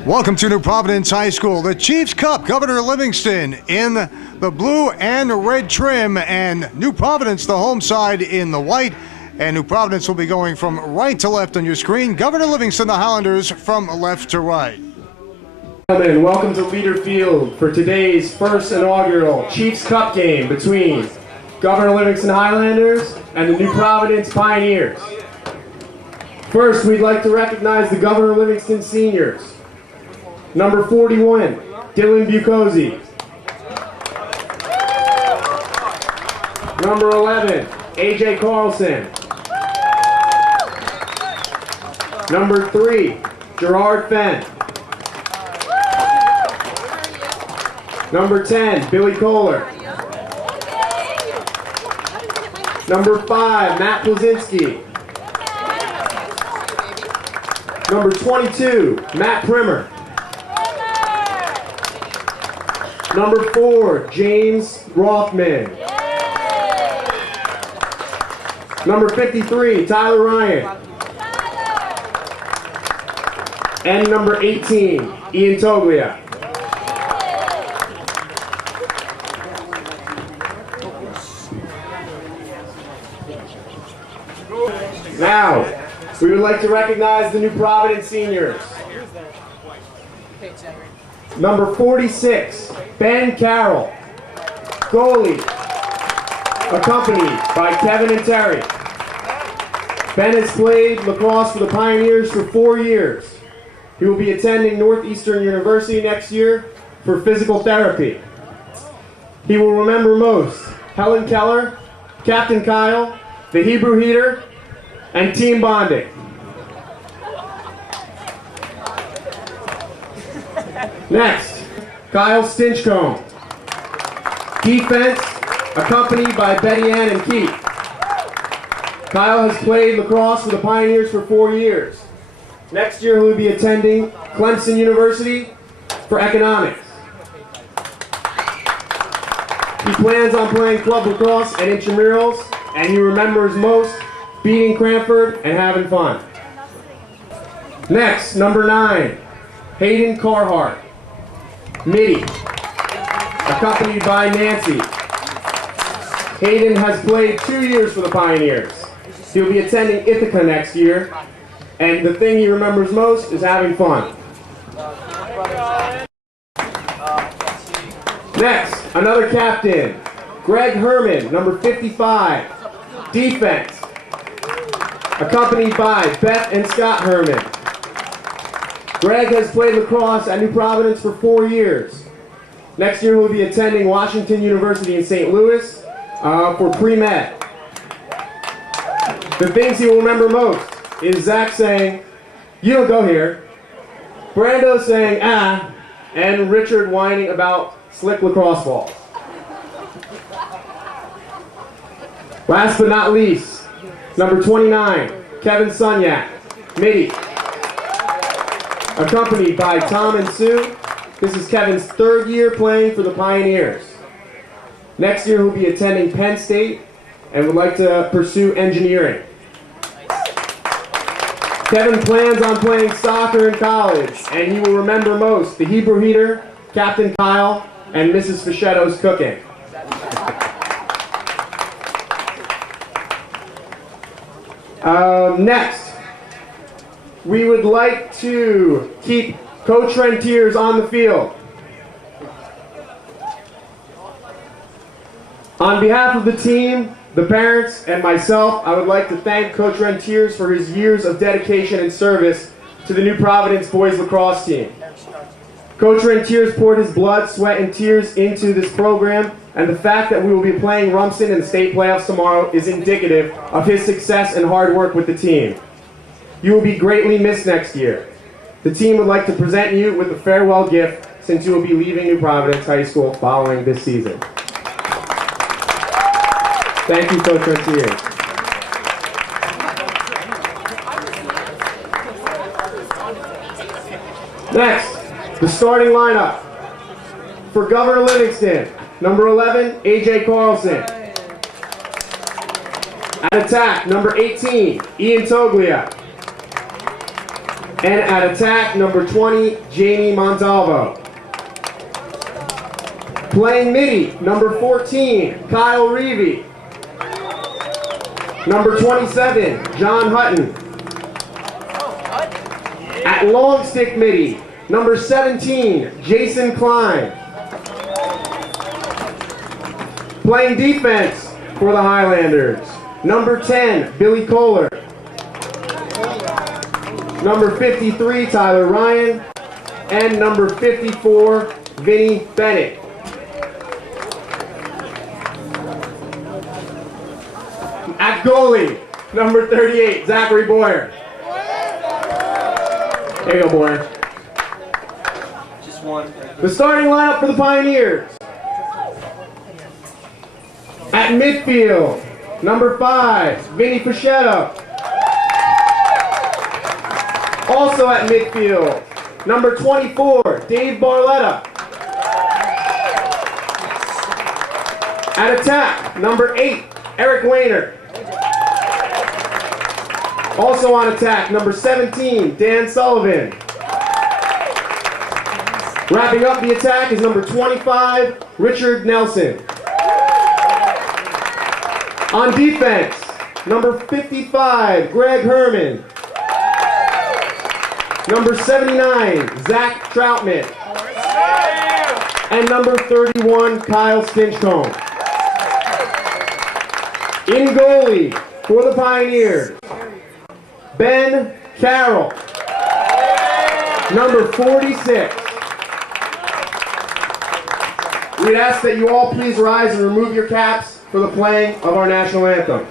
Welcome to New Providence High School. The Chiefs Cup, Governor Livingston in the blue and red trim, and New Providence, the home side, in the white. And New Providence will be going from right to left on your screen. Governor Livingston, the Highlanders, from left to right. Gentlemen, welcome to Leader Field for today's first inaugural Chiefs Cup game between Governor Livingston Highlanders and the New Providence Pioneers. First, we'd like to recognize the Governor Livingston seniors. Number 41, Dylan Bucosi. Number 11, AJ Carlson. Number 3, Gerard Fenn. Number 10, Billy Kohler. Number 5, Matt Plazinski. Number 22, Matt Primer. Number 4, James Rothman. Number 53, Tyler Ryan. And number 18, Ian Toglia. Now, we would like to recognize the New Providence seniors. Number 46, Ben Carroll, goalie, accompanied by Kevin and Terry. Ben has played lacrosse for the Pioneers for 4 years. He will be attending Northeastern University next year for physical therapy. He will remember most Helen Keller, Captain Kyle, the Hebrew Heater, and team bonding. Next, Kyle Stinchcomb. Defense, accompanied by Betty Ann and Keith. Kyle has played lacrosse for the Pioneers for 4 years. Next year, he will be attending Clemson University for economics. He plans on playing club lacrosse and intramurals, and he remembers most beating Cranford and having fun. Next, number 9, Hayden Carhart, Midi, accompanied by Nancy. Hayden has played 2 years for the Pioneers. He'll be attending Ithaca next year, and the thing he remembers most is having fun. Next, another captain, Greg Herman, number 55, defense, accompanied by Beth and Scott Herman. Greg has played lacrosse at New Providence for 4 years. Next year, he'll be attending Washington University in St. Louis for pre-med. The things he will remember most is Zach saying, "You don't go here," Brando saying, "ah," and Richard whining about slick lacrosse balls. Last but not least, number 29, Kevin Sunyak, Midi, accompanied by Tom and Sue. This is Kevin's 3rd year playing for the Pioneers. Next year, he'll be attending Penn State and would like to pursue engineering. Kevin plans on playing soccer in college, and he will remember most the Hebrew Heater, Captain Kyle, and Mrs. Fischetto's cooking. Next, we would like to keep Coach Rentiers on the field. On behalf of the team, the parents, and myself, I would like to thank Coach Rentiers for his years of dedication and service to the New Providence boys lacrosse team. Coach Rentiers poured his blood, sweat, and tears into this program, and the fact that we will be playing Rumson in the state playoffs tomorrow is indicative of his success and hard work with the team. You will be greatly missed next year. The team would like to present you with a farewell gift since you will be leaving New Providence High School following this season. Thank you, Coach Rentiers. Next, the starting lineup. For Governor Livingston, number 11, AJ Carlson. At attack, number 18, Ian Toglia. And at attack, number 20, Jamie Montalvo. Playing midi, number 14, Kyle Reevy. Number 27, John Hutton. At long stick midi, number 17, Jason Klein. Playing defense for the Highlanders, number 10, Billy Kohler. Number 53, Tyler Ryan. And number 54, Vinny Bennett. At goalie, number 38, Zachary Boyer. There you go, Boyer. Just one. The starting lineup for the Pioneers. At midfield, number 5, Vinny Fischetto. Also at midfield, number 24, Dave Barletta. At attack, number 8, Eric Wayner. Also on attack, number 17, Dan Sullivan. Wrapping up the attack is number 25, Richard Nelson. On defense, number 55, Greg Herman. Number 79, Zach Troutman. And number 31, Kyle Stinchcomb. In goalie for the Pioneers, Ben Carroll. Number 46. We'd ask that you all please rise and remove your caps for the playing of our national anthem.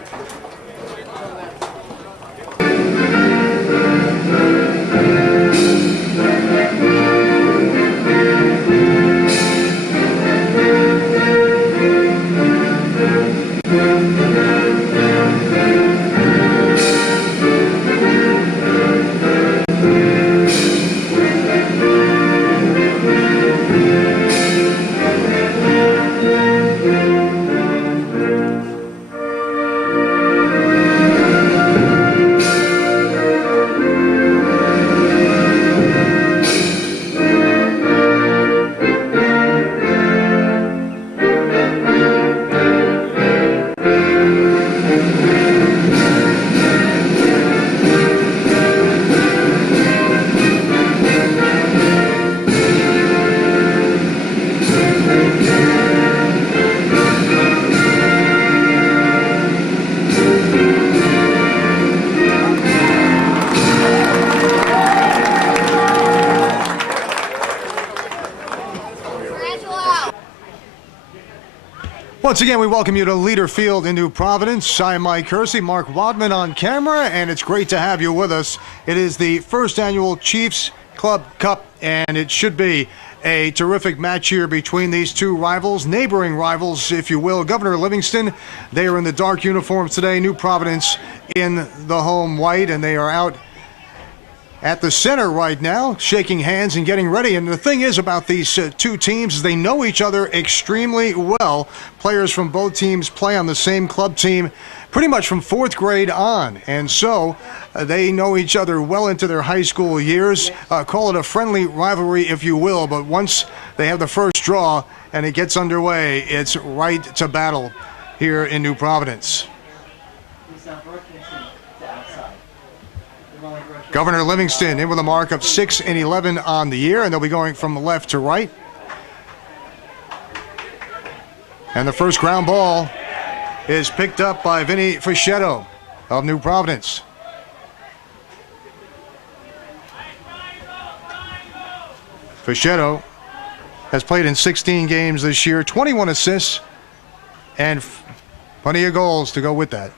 Once again, we welcome you to Leader Field in New Providence. I'm Mike Hersey, Mark Wadman on camera, and it's great to have you with us. It is the first annual Chiefs Club Cup, and it should be a terrific match here between these two rivals, neighboring rivals, if you will. Governor Livingston, they are in the dark uniforms today. New Providence in the home white, and they are out at the center right now, shaking hands and getting ready. And the thing is about these two teams is they know each other extremely well. Players from both teams play on the same club team pretty much from 4th grade on. And so they know each other well into their high school years. Call it a friendly rivalry, if you will. But once they have the first draw and it gets underway, it's right to battle here in New Providence. Governor Livingston in with a mark of 6-11 on the year, and they'll be going from left to right. And the first ground ball is picked up by Vinny Fischetto of New Providence. Fischetto has played in 16 games this year, 21 assists, and plenty of goals to go with that.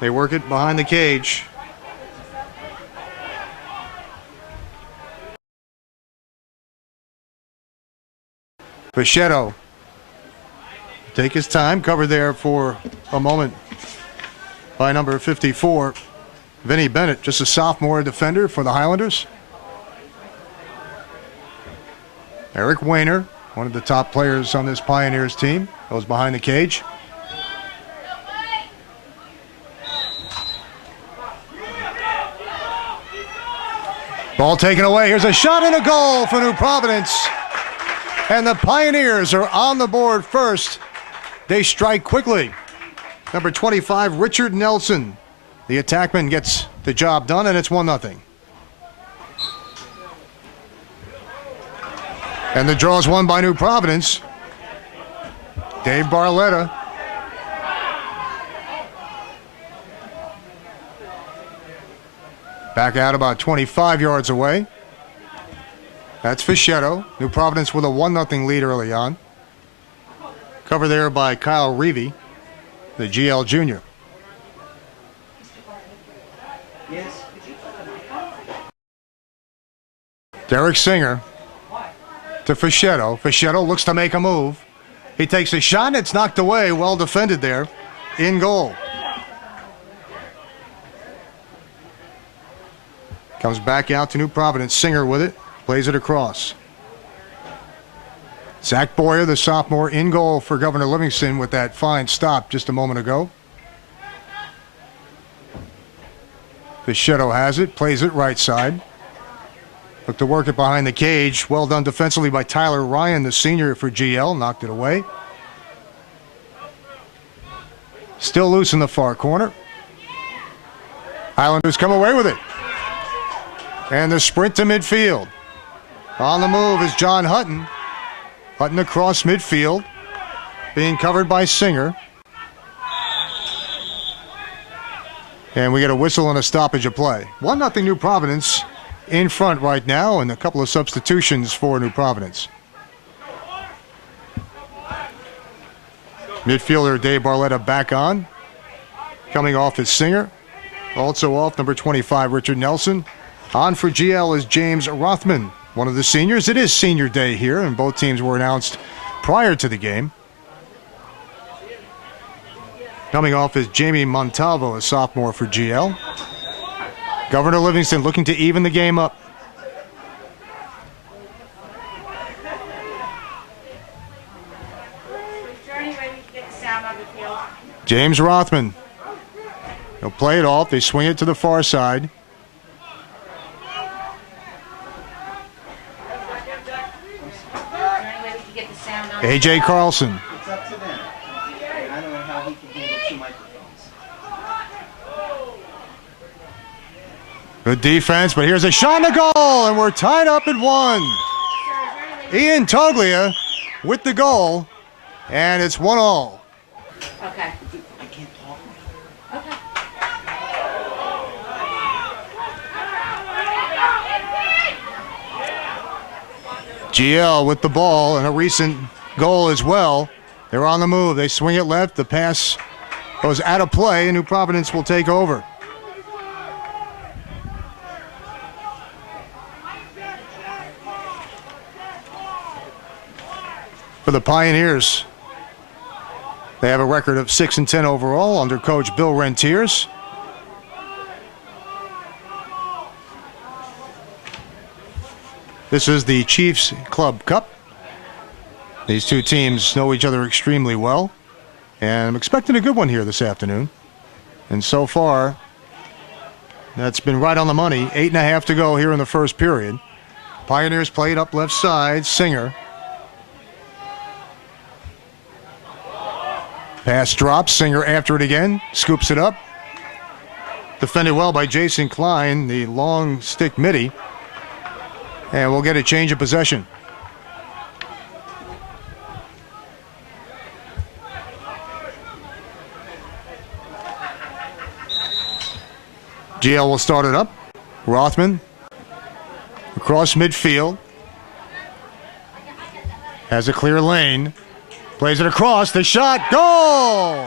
They work it behind the cage. Fischetto take his time, covered there for a moment by number 54, Vinny Bennett, just a sophomore defender for the Highlanders. Eric Wayner, one of the top players on this Pioneers team, goes behind the cage. Ball taken away. Here's a shot and a goal for New Providence. And the Pioneers are on the board first. They strike quickly. Number 25, Richard Nelson. The attackman gets the job done, and it's 1-0. And the draw is won by New Providence. Dave Barletta. Back out about 25 yards away. That's Fischetto. New Providence with a 1-0 lead early on. Cover there by Kyle Reevy, the GL junior. Yes. Derek Singer to Fischetto. Fischetto looks to make a move. He takes a shot and it's knocked away. Well defended there. In goal. Comes back out to New Providence. Singer with it. Plays it across. Zach Boyer, the sophomore, in goal for Governor Livingston with that fine stop just a moment ago. Fischetto has it. Plays it right side. Look to work it behind the cage. Well done defensively by Tyler Ryan, the senior for GL. Knocked it away. Still loose in the far corner. Highlanders come away with it. And the sprint to midfield. On the move is John Hutton. Hutton across midfield. Being covered by Singer. And we get a whistle and a stoppage of play. 1-0 New Providence in front right now, and a couple of substitutions for New Providence. Midfielder Dave Barletta back on. Coming off is Singer. Also off, number 25, Richard Nelson. On for GL is James Rothman, one of the seniors. It is senior day here, and both teams were announced prior to the game. Coming off is Jamie Montalvo, a sophomore for GL. Governor Livingston looking to even the game up. James Rothman. He'll play it off. They swing it to the far side. A.J. Carlson. It's up to them. I don't know how he can handle 2 microphones. Good defense, but here's a shot and a goal, and we're tied up at 1. Ian Toglia with the goal, and it's 1-1. Okay. I can't talk. Okay. GL with the ball and a recent goal as well. They're on the move. They swing it left. The pass goes out of play, and New Providence will take over. For the Pioneers, they have a record of 6-10 overall under coach Bill Rentiers. This is the Chiefs Club Cup. These two teams know each other extremely well, and I'm expecting a good one here this afternoon. And so far, that's been right on the money. 8.5 to go here in the first period. Pioneers played up left side. Singer. Pass drops. Singer after it again. Scoops it up. Defended well by Jason Klein, the long stick midi. And we'll get a change of possession. GL will start it up. Rothman across midfield. Has a clear lane. Plays it across. The shot. Goal!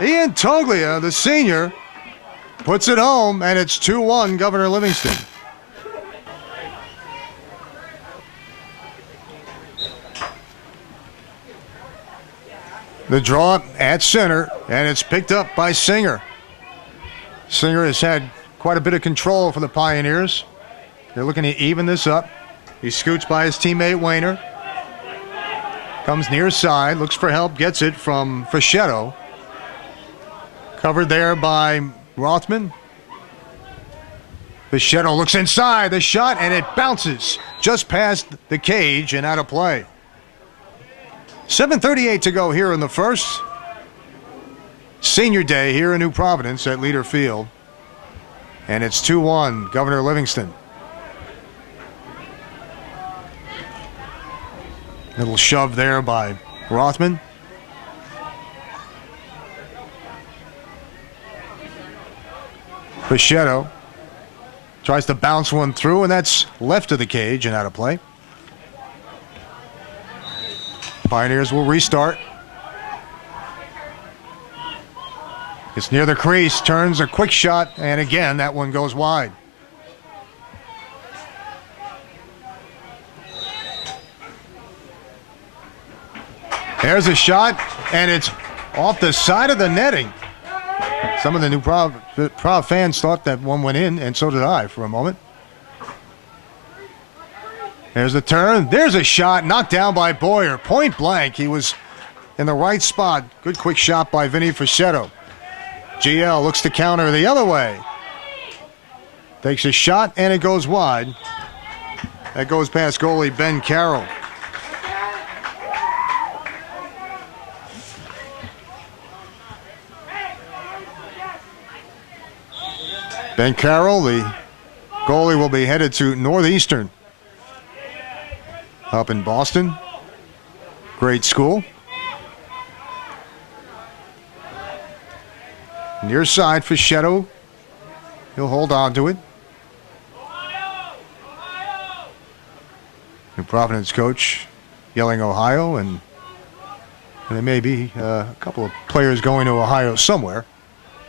Ian Toglia, the senior, puts it home, and it's 2-1 Governor Livingston. The draw at center, and it's picked up by Singer. Singer has had quite a bit of control for the Pioneers. They're looking to even this up. He scoots by his teammate Wayner. Comes near side, looks for help, gets it from Fischetto. Covered there by Rothman. Bichette looks inside the shot, and it bounces just past the cage and out of play. 7:38 to go here in the first. Senior day here in New Providence at Leader Field. And it's 2-1, Governor Livingston. Little shove there by Rothman. Bichette tries to bounce one through, and that's left of the cage and out of play. Pioneers will restart. It's near the crease, turns a quick shot, and again, that one goes wide. There's a shot, and it's off the side of the netting. Some of the New Prov fans thought that one went in, and so did I for a moment. There's the turn. There's a shot knocked down by Boyer. Point blank. He was in the right spot. Good quick shot by Vinny Fischetto. GL looks to counter the other way. Takes a shot, and it goes wide. That goes past goalie Ben Carroll. Ben Carroll, the goalie, will be headed to Northeastern up in Boston. Great school. Near side, Fischetto. He'll hold on to it. New Providence coach yelling Ohio, and there may be a couple of players going to Ohio somewhere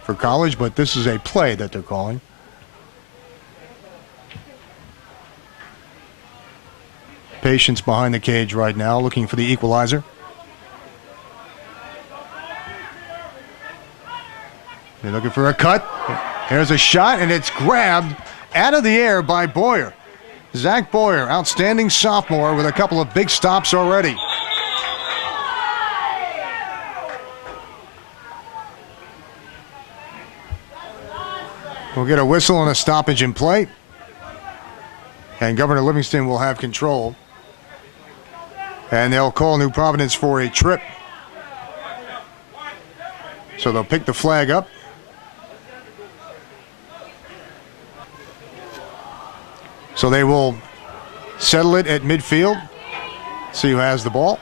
for college, but this is a play that they're calling. Patience behind the cage right now, looking for the equalizer. They're looking for a cut. There's a shot, and it's grabbed out of the air by Boyer. Zach Boyer, outstanding sophomore with a couple of big stops already. We'll get a whistle and a stoppage in play. And Governor Livingston will have control. And they'll call New Providence for a trip. So they'll pick the flag up. So they will settle it at midfield. See who has the ball.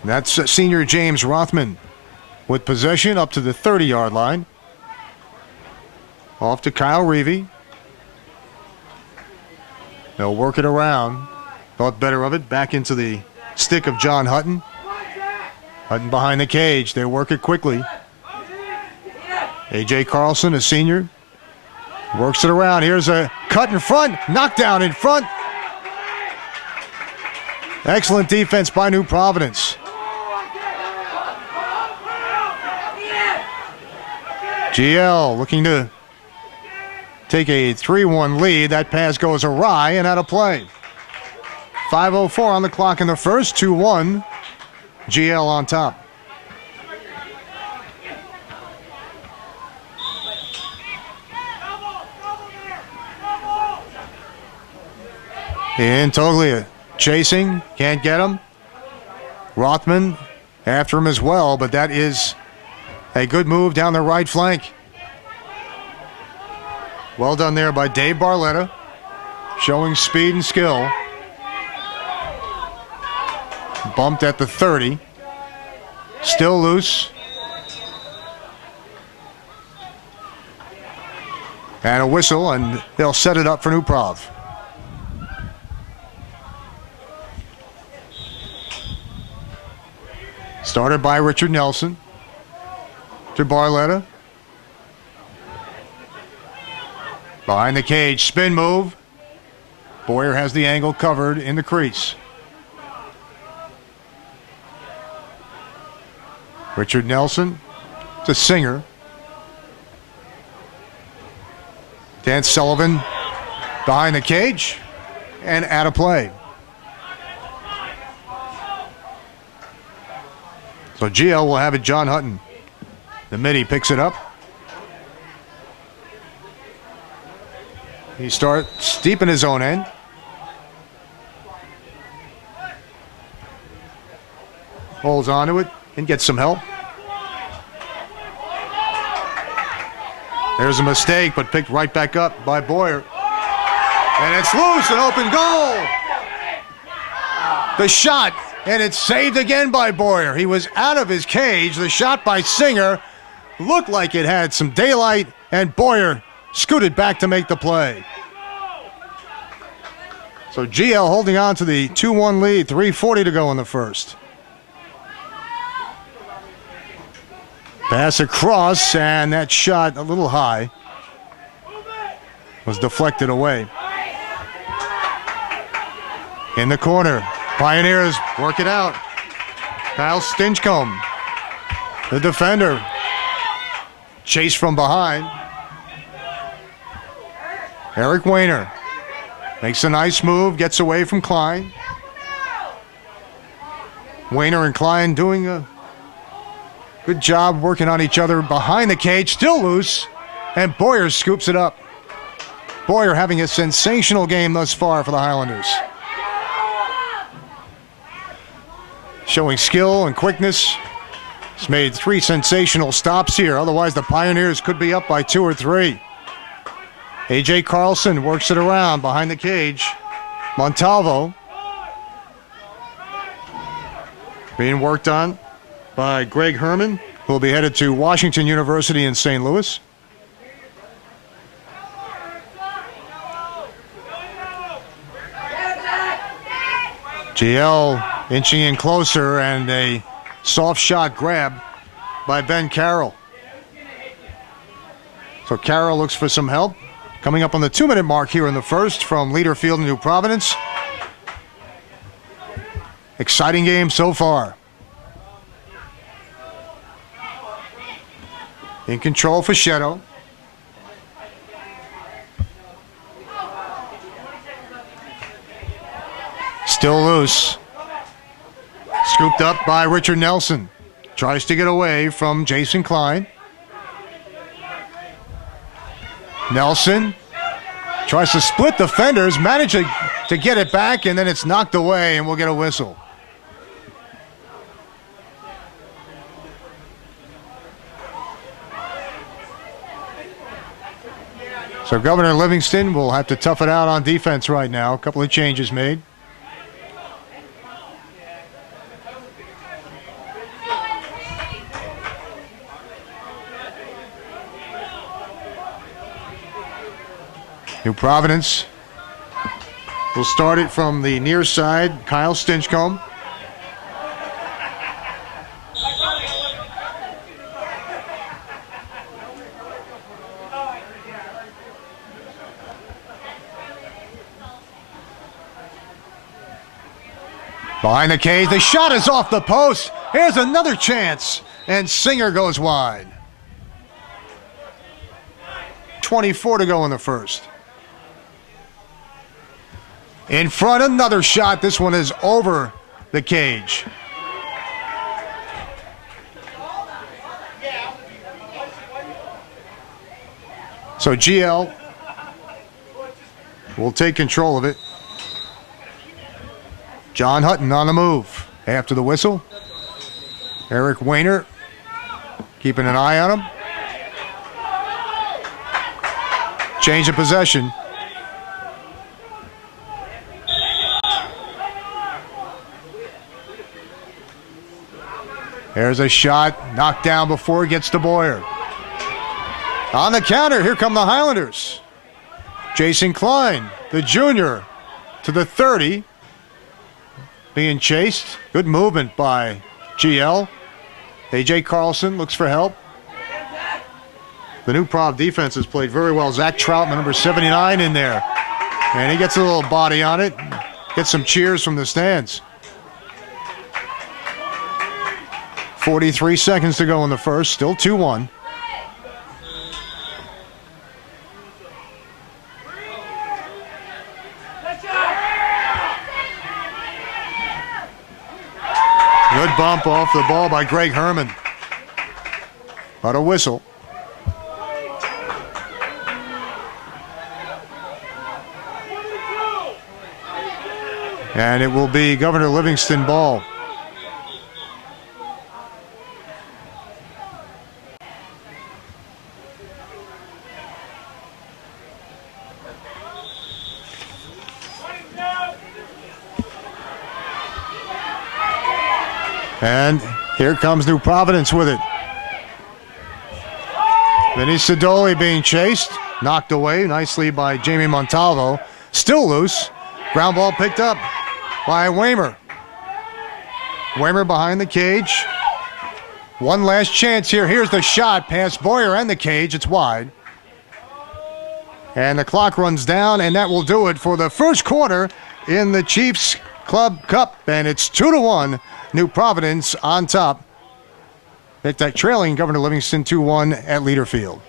And that's senior James Rothman with possession up to the 30-yard line. Off to Kyle Reevy. They'll work it around. Thought better of it. Back into the stick of John Hutton. Hutton behind the cage. They work it quickly. A.J. Carlson, a senior, works it around. Here's a cut in front. Knockdown in front. Excellent defense by New Providence. GL looking to take a 3-1 lead. That pass goes awry and out of play. 5:04 on the clock in the first. 2-1. GL on top. And Toglia chasing, can't get him. Rothman after him as well, but that is a good move down the right flank. Well done there by Dave Barletta, showing speed and skill. Bumped at the 30. Still loose. And a whistle, and they'll set it up for New Prov. Started by Richard Nelson. To Barletta. Behind the cage, spin move. Boyer has the angle covered in the crease. Richard Nelson to Singer. Dan Sullivan behind the cage and out of play. So GL will have it. John Hutton. The midi picks it up. He starts deep in his own end. Holds onto it and gets some help. There's a mistake, but picked right back up by Boyer. And it's loose, an open goal. The shot, and it's saved again by Boyer. He was out of his cage. The shot by Singer looked like it had some daylight, and Boyer scooted back to make the play. So GL holding on to the 2-1 lead, 3:40 to go in the first. Pass across, and that shot a little high. Was deflected away. In the corner, Pioneers work it out. Kyle Stinchcomb, the defender. Chase from behind. Eric Wayner makes a nice move, gets away from Klein. Wayner and Klein doing a good job working on each other behind the cage, still loose, and Boyer scoops it up. Boyer having a sensational game thus far for the Highlanders. Showing skill and quickness. He's made 3 sensational stops here, otherwise the Pioneers could be up by 2 or 3. A.J. Carlson works it around behind the cage. Montalvo being worked on by Greg Herman, who will be headed to Washington University in St. Louis. GL inching in closer, and a soft shot grab by Ben Carroll. So Carroll looks for some help. Coming up on the 2-minute mark here in the first from Leader Field in New Providence. Exciting game so far. In control for Shetto. Still loose. Scooped up by Richard Nelson. Tries to get away from Jason Klein. Nelson tries to split defenders, manages to get it back, and then it's knocked away, and we'll get a whistle. So Governor Livingston will have to tough it out on defense right now. A couple of changes made. New Providence will start it from the near side. Kyle Stinchcomb. Behind the cage, the shot is off the post. Here's another chance, and Singer goes wide. 24 to go in the first. In front, another shot. This one is over the cage. So GL will take control of it. John Hutton on the move after the whistle. Eric Wayner keeping an eye on him. Change of possession. There's a shot knocked down before it gets to Boyer. On the counter, here come the Highlanders. Jason Klein, the junior, to the 30. Being chased. Good movement by GL. A.J. Carlson looks for help. The new Prov defense has played very well. Zach Troutman, number 79, in there. And he gets a little body on it. Gets some cheers from the stands. 43 seconds to go in the first. Still 2-1. Good bump off the ball by Greg Herman. But a whistle. And it will be Governor Livingston ball. And here comes New Providence with it. Vinny Sidoli being chased, knocked away nicely by Jamie Montalvo. Still loose. Ground ball picked up by Waymer. Waymer behind the cage. One last chance here. Here's the shot past Boyer and the cage. It's wide. And the clock runs down, and that will do it for the first quarter in the Chiefs Club Cup. And it's 2-1. New Providence on top. Trailing Governor Livingston 2-1 at Leader Field.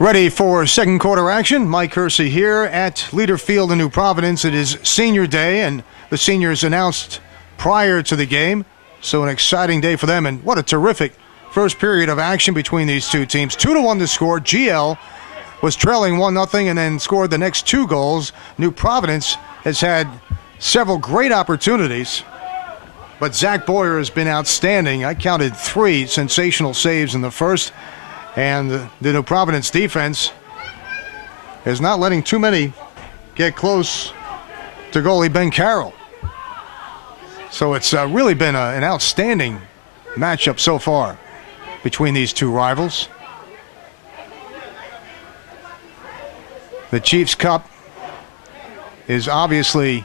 Ready for second quarter action. Mike Hersey here at Leader Field in New Providence. It is senior day, and the seniors announced prior to the game. So an exciting day for them, and what a terrific first period of action between these two teams. 2-1 to score. GL was trailing 1-0 and then scored the next two goals. New Providence has had several great opportunities, but Zach Boyer has been outstanding. I counted 3 sensational saves in the first, and the New Providence defense is not letting too many get close to goalie Ben Carroll. So it's really been an outstanding matchup so far between these two rivals. The Chiefs Cup is obviously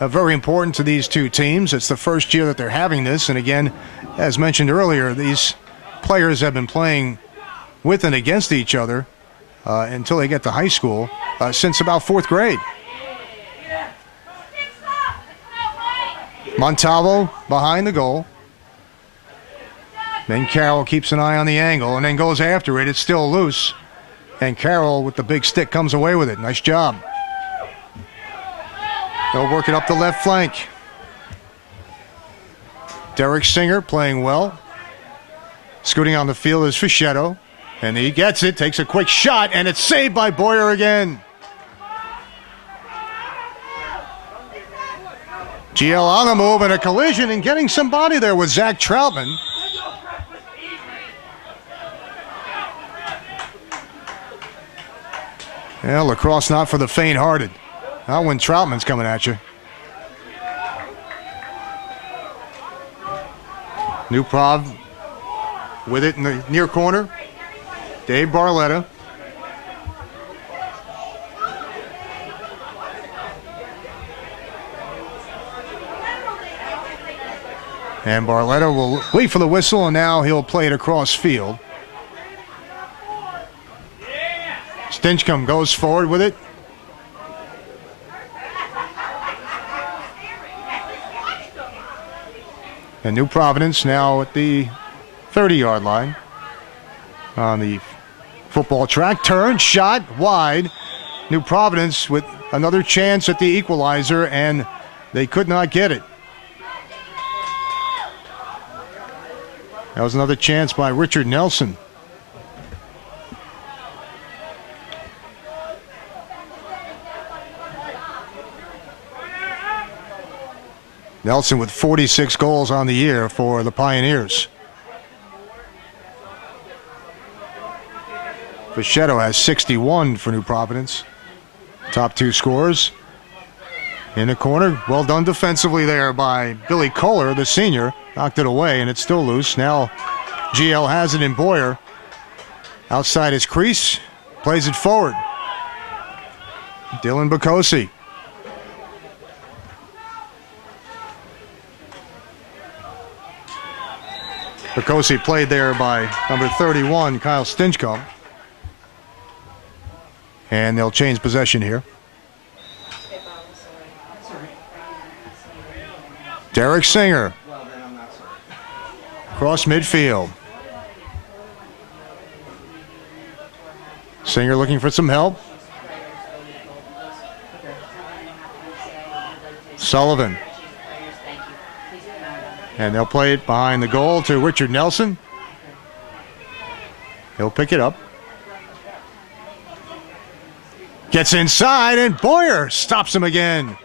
very important to these two teams. It's the first year that they're having this, and again, as mentioned earlier, these players have been playing with and against each other until they get to high school since about 4th grade. Montalvo behind the goal. Then Carroll keeps an eye on the angle and then goes after it. It's still loose, and Carroll with the big stick comes away with it. Nice job. They'll work it up the left flank. Derek Singer playing well. Scooting on the field is Fischetto, and he gets it, takes a quick shot, and it's saved by Boyer again. GL on the move, and a collision, and getting somebody there with Zach Troutman. Yeah, lacrosse not for the faint-hearted. Not when Troutman's coming at you. New Prov with it in the near corner. Dave Barletta. And Barletta will wait for the whistle, and now he'll play it across field. Stinchcomb goes forward with it. And New Providence now at the 30-yard line on the football track. Turn, shot, wide. New Providence with another chance at the equalizer, and they could not get it. That was another chance by Richard Nelson. Nelson with 46 goals on the year for the Pioneers. Fischetto has 61 for New Providence. Top two scorers. In the corner, well done defensively there by Billy Kohler, the senior. Knocked it away, and it's still loose. Now GL has it in Boyer. Outside his crease, plays it forward. Dylan Bocosi. Bocosi played there by number 31, Kyle Stinchcomb. And they'll change possession here. Derek Singer. Across midfield. Singer looking for some help. Sullivan. And they'll play it behind the goal to Richard Nelson. He'll pick it up. Gets inside, and Boyer stops him again.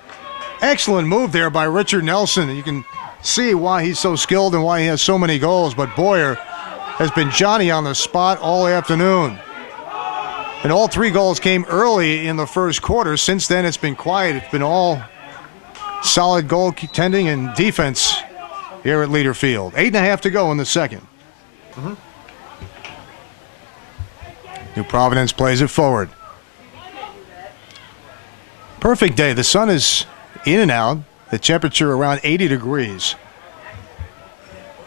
Excellent move there by Richard Nelson. You can see why he's so skilled and why he has so many goals, but Boyer has been Johnny on the spot all afternoon. And all 3 goals came early in the first quarter. Since then, it's been quiet. It's been all solid goaltending and defense here at Leader Field. 8.5 to go in the second. New Providence plays it forward. Perfect day. The sun is in and out. The temperature around 80 degrees.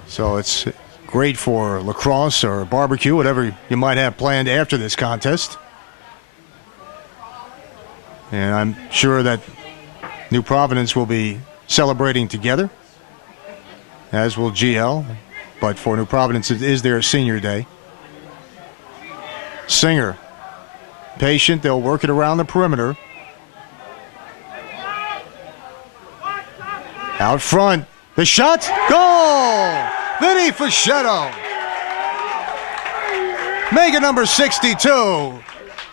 So it's great for lacrosse or barbecue, whatever you might have planned after this contest. And I'm sure that New Providence will be celebrating together, as will GL. But for New Providence, it is their senior day. Singer, patient. They'll work it around the perimeter. Out front, the shot, goal! Vinny Fischetto. Make it number 62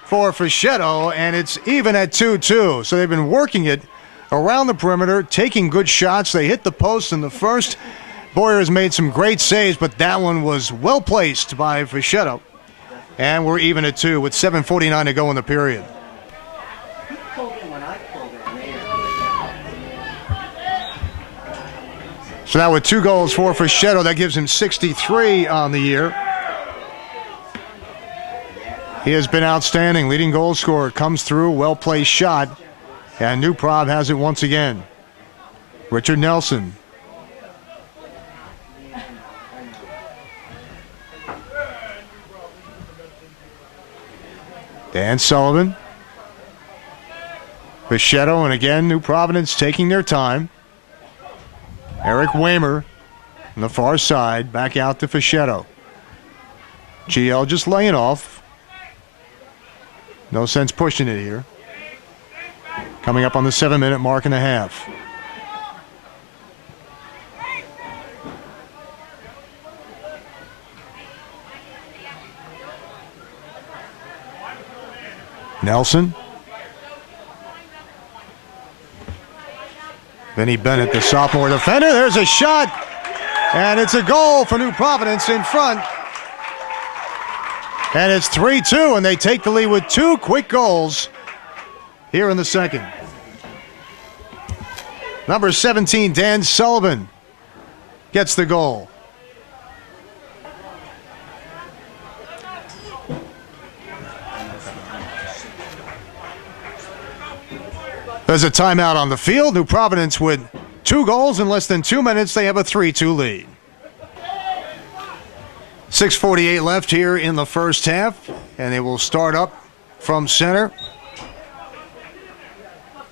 for Fischetto, and it's even at 2-2. So they've been working it around the perimeter, taking good shots. They hit the post in the first. Boyer has made some great saves, but that one was well placed by Fischetto. And we're even at 2 with 7:49 to go in the period. He pulled in when I pulled in later. So now with 2 goals for Fischetto, that gives him 63 on the year. He has been outstanding. Leading goal scorer, comes through, well-placed shot. And New Prov has it once again. Richard Nelson. Dan Sullivan. Fischetto, and again, New Providence taking their time. Eric Waymer on the far side, back out to Fischetto. GL just laying off. No sense pushing it here. Coming up on the 7-minute mark and a half. Nelson. Vinny Bennett, the sophomore defender. There's a shot. And it's a goal for New Providence in front. And it's 3-2, and they take the lead with 2 quick goals here in the second. Number 17, Dan Sullivan, gets the goal. There's a timeout on the field. New Providence with 2 goals in less than 2 minutes. They have a 3-2 lead. 6:48 left here in the first half, and they will start up from center.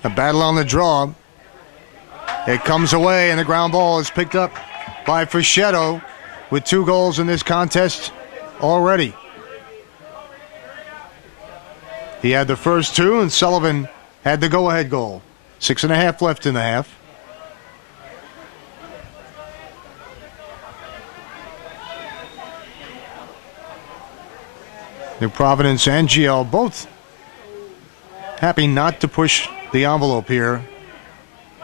A battle on the draw. It comes away, and the ground ball is picked up by Fischetto with 2 goals in this contest already. He had the first 2, and Sullivan had the go-ahead goal. 6.5 left in the half. New Providence and GL both happy not to push the envelope here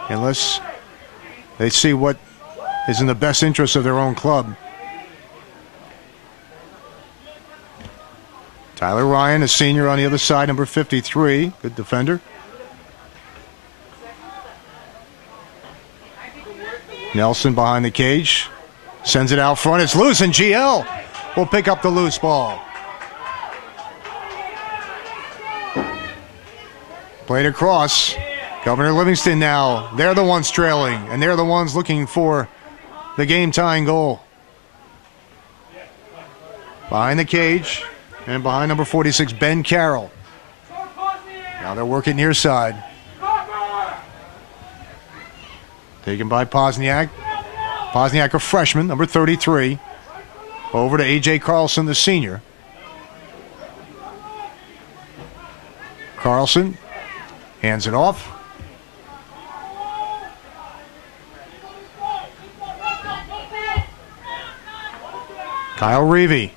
unless they see what is in the best interest of their own club. Tyler Ryan, a senior on the other side, number 53, good defender. Nelson behind the cage, sends it out front. It's loose, and GL will pick up the loose ball. Played across. Governor Livingston now, they're the ones trailing, and they're the ones looking for the game-tying goal. Behind the cage, and behind number 46, Ben Carroll. Now they're working near side. Taken by Pozniak. Pozniak, a freshman, number 33. Over to A.J. Carlson, the senior. Carlson hands it off. Kyle Reevy,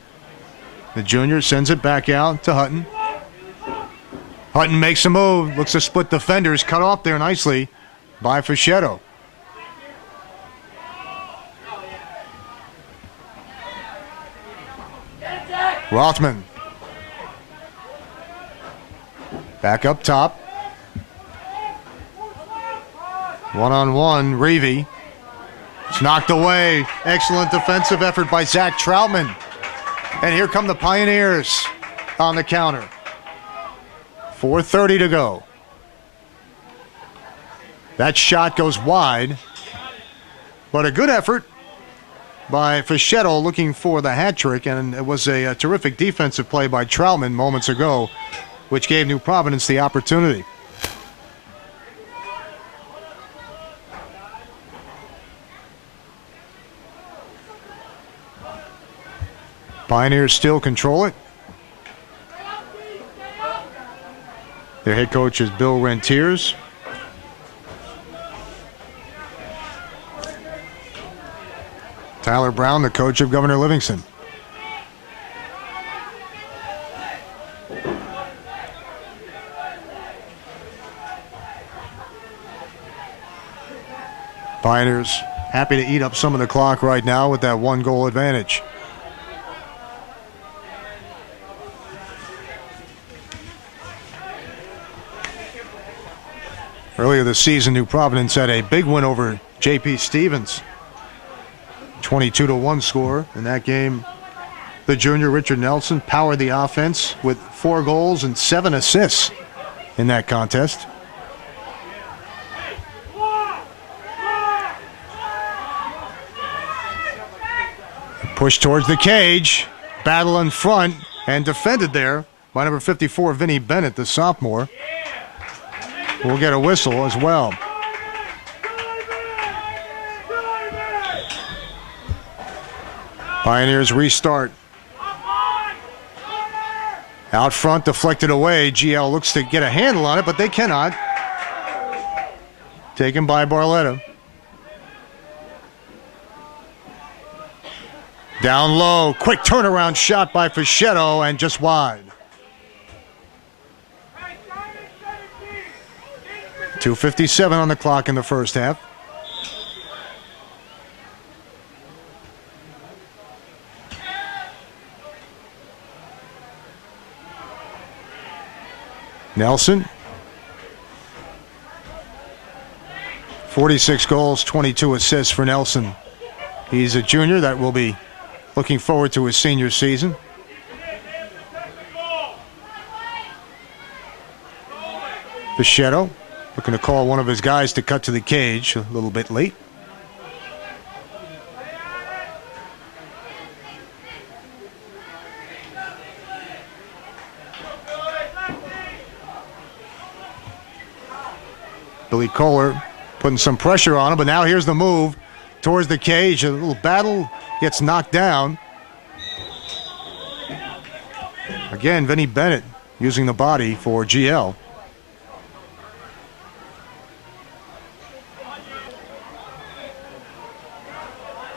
the junior, sends it back out to Hutton. Hutton makes a move, looks to split defenders, cut off there nicely by Fischetto. Rothman. Back up top. One-on-one, Reavy. It's knocked away. Excellent defensive effort by Zach Troutman. And here come the Pioneers on the counter. 4:30 to go. That shot goes wide. But a good effort by Fischetto looking for the hat trick, and it was a terrific defensive play by Troutman moments ago, which gave New Providence the opportunity. Pioneers still control it. Their head coach is Bill Rentiers. Tyler Brown, the coach of Governor Livingston. Pioneers happy to eat up some of the clock right now with that 1-goal advantage. Earlier this season, New Providence had a big win over J.P. Stevens. 22-1 score in that game. The junior Richard Nelson powered the offense with 4 goals and 7 assists in that contest. Push towards the cage, battle in front, and defended there by number 54, Vinny Bennett, the sophomore. We'll get a whistle as well. Pioneers restart. Out front, deflected away. GL looks to get a handle on it, but they cannot. Taken by Barletta. Down low, quick turnaround shot by Fischetto, and just wide. 2:57 on the clock in the first half. Nelson. 46 goals, 22 assists for Nelson. He's a junior that will be looking forward to his senior season. Fischetto looking to call one of his guys to cut to the cage a little bit late. Billy Kohler putting some pressure on him, but now here's the move towards the cage. A little battle, gets knocked down. Again, Vinny Bennett using the body for GL.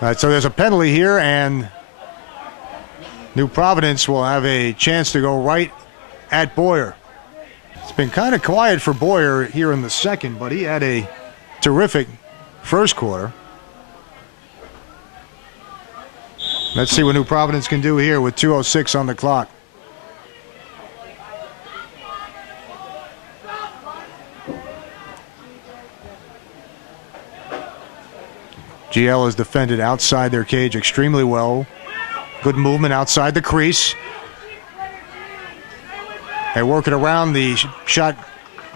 All right, so there's a penalty here, and New Providence will have a chance to go right at Boyer. It's been kind of quiet for Boyer here in the second, but he had a terrific first quarter. Let's see what New Providence can do here with 2:06 on the clock. GL has defended outside their cage extremely well. Good movement outside the crease. They work it around. The shot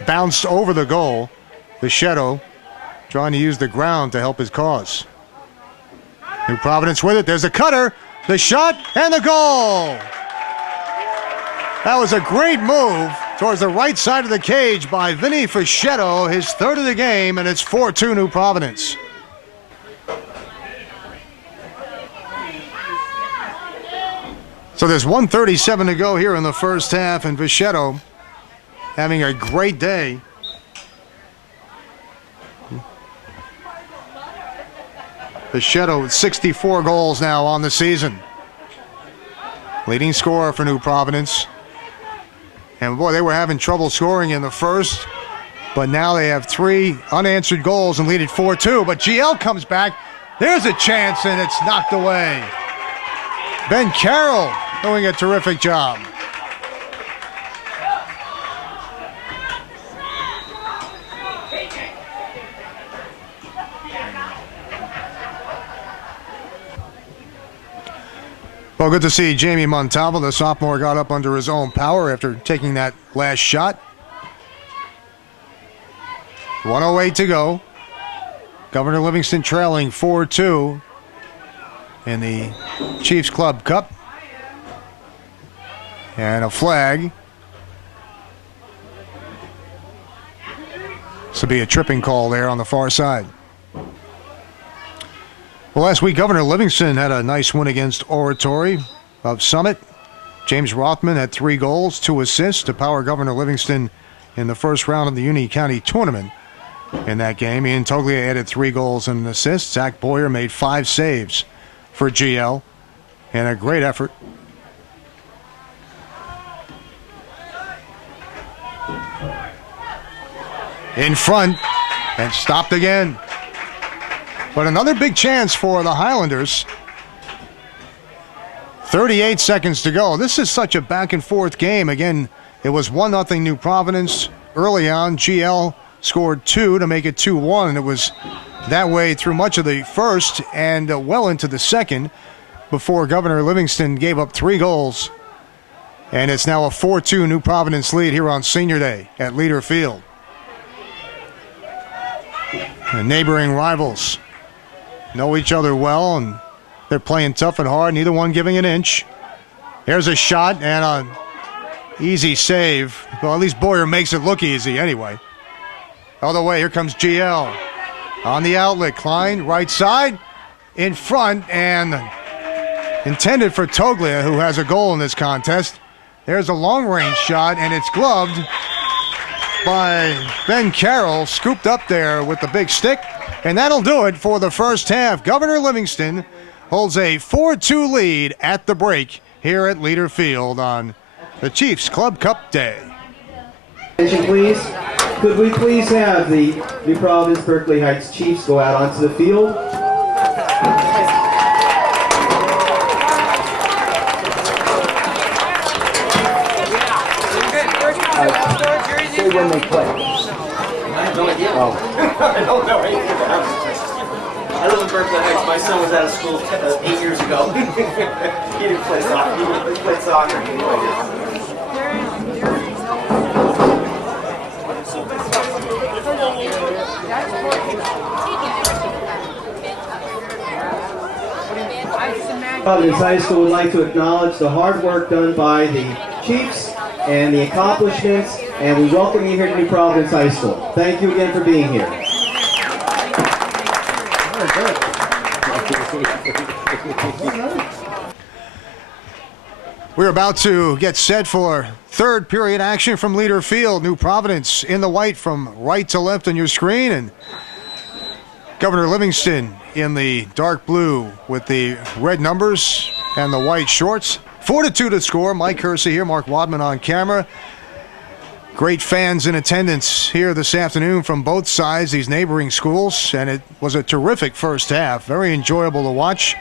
bounced over the goal. Fischetto trying to use the ground to help his cause. New Providence with it. There's a cutter, the shot, and the goal. That was a great move towards the right side of the cage by Vinny Fischetto, his third of the game, and it's 4-2 New Providence. So there's 1:37 to go here in the first half, and Fischetto having a great day. Fischetto with 64 goals now on the season. Leading scorer for New Providence. And boy, they were having trouble scoring in the first, but now they have 3 unanswered goals and lead it 4-2. But GL comes back. There's a chance, and it's knocked away. Ben Carroll doing a terrific job. Well, good to see Jamie Montalvo. The sophomore got up under his own power after taking that last shot. 1:08 to go. Governor Livingston trailing 4-2 in the Chiefs Club Cup. And a flag. This will be a tripping call there on the far side. Well, last week, Governor Livingston had a nice win against Oratory of Summit. James Rothman had 3 goals, 2 assists to power Governor Livingston in the first round of the Union County Tournament. In that game, Ian Toglia added 3 goals and an assist. Zach Boyer made 5 saves for GL, and a great effort. In front, and stopped again. But another big chance for the Highlanders. 38 seconds to go. This is such a back and forth game. Again, it was 1-0 New Providence. Early on, GL scored 2 to make it 2-1. And it was that way through much of the first and well into the second before Governor Livingston gave up 3 goals. And it's now a 4-2 New Providence lead here on Senior Day at Leader Field. And neighboring rivals know each other well, and they're playing tough and hard, neither one giving an inch. There's a shot and an easy save. Well, at least Boyer makes it look easy anyway. Other way, here comes GL. On the outlet, Klein, right side, in front, and intended for Toglia, who has a goal in this contest. There's a long-range shot, and it's gloved by Ben Carroll, scooped up there with the big stick. And that'll do it for the first half. Governor Livingston holds a 4-2 lead at the break here at Leader Field on the Chiefs Club Cup Day. Attention, please. Could we please have the New Providence Berkeley Heights Chiefs go out onto the field? Say when they play. I have no idea. Oh. I don't know anything about it. I live in Berkeley Heights. My son was out of school 8 years ago. He didn't play soccer. He played soccer. He had no idea. Providence High School would like to acknowledge the hard work done by the Chiefs and the accomplishments, and we welcome you here to New Providence High School. Thank you again for being here. We're about to get set for third period action from Leader Field. New Providence in the white from right to left on your screen, and Governor Livingston in the dark blue with the red numbers and the white shorts. 4-2 to score. Mike Hersey here, Mark Wadman on camera. Great fans in attendance here this afternoon from both sides, these neighboring schools, and it was a terrific first half. Very enjoyable to watch.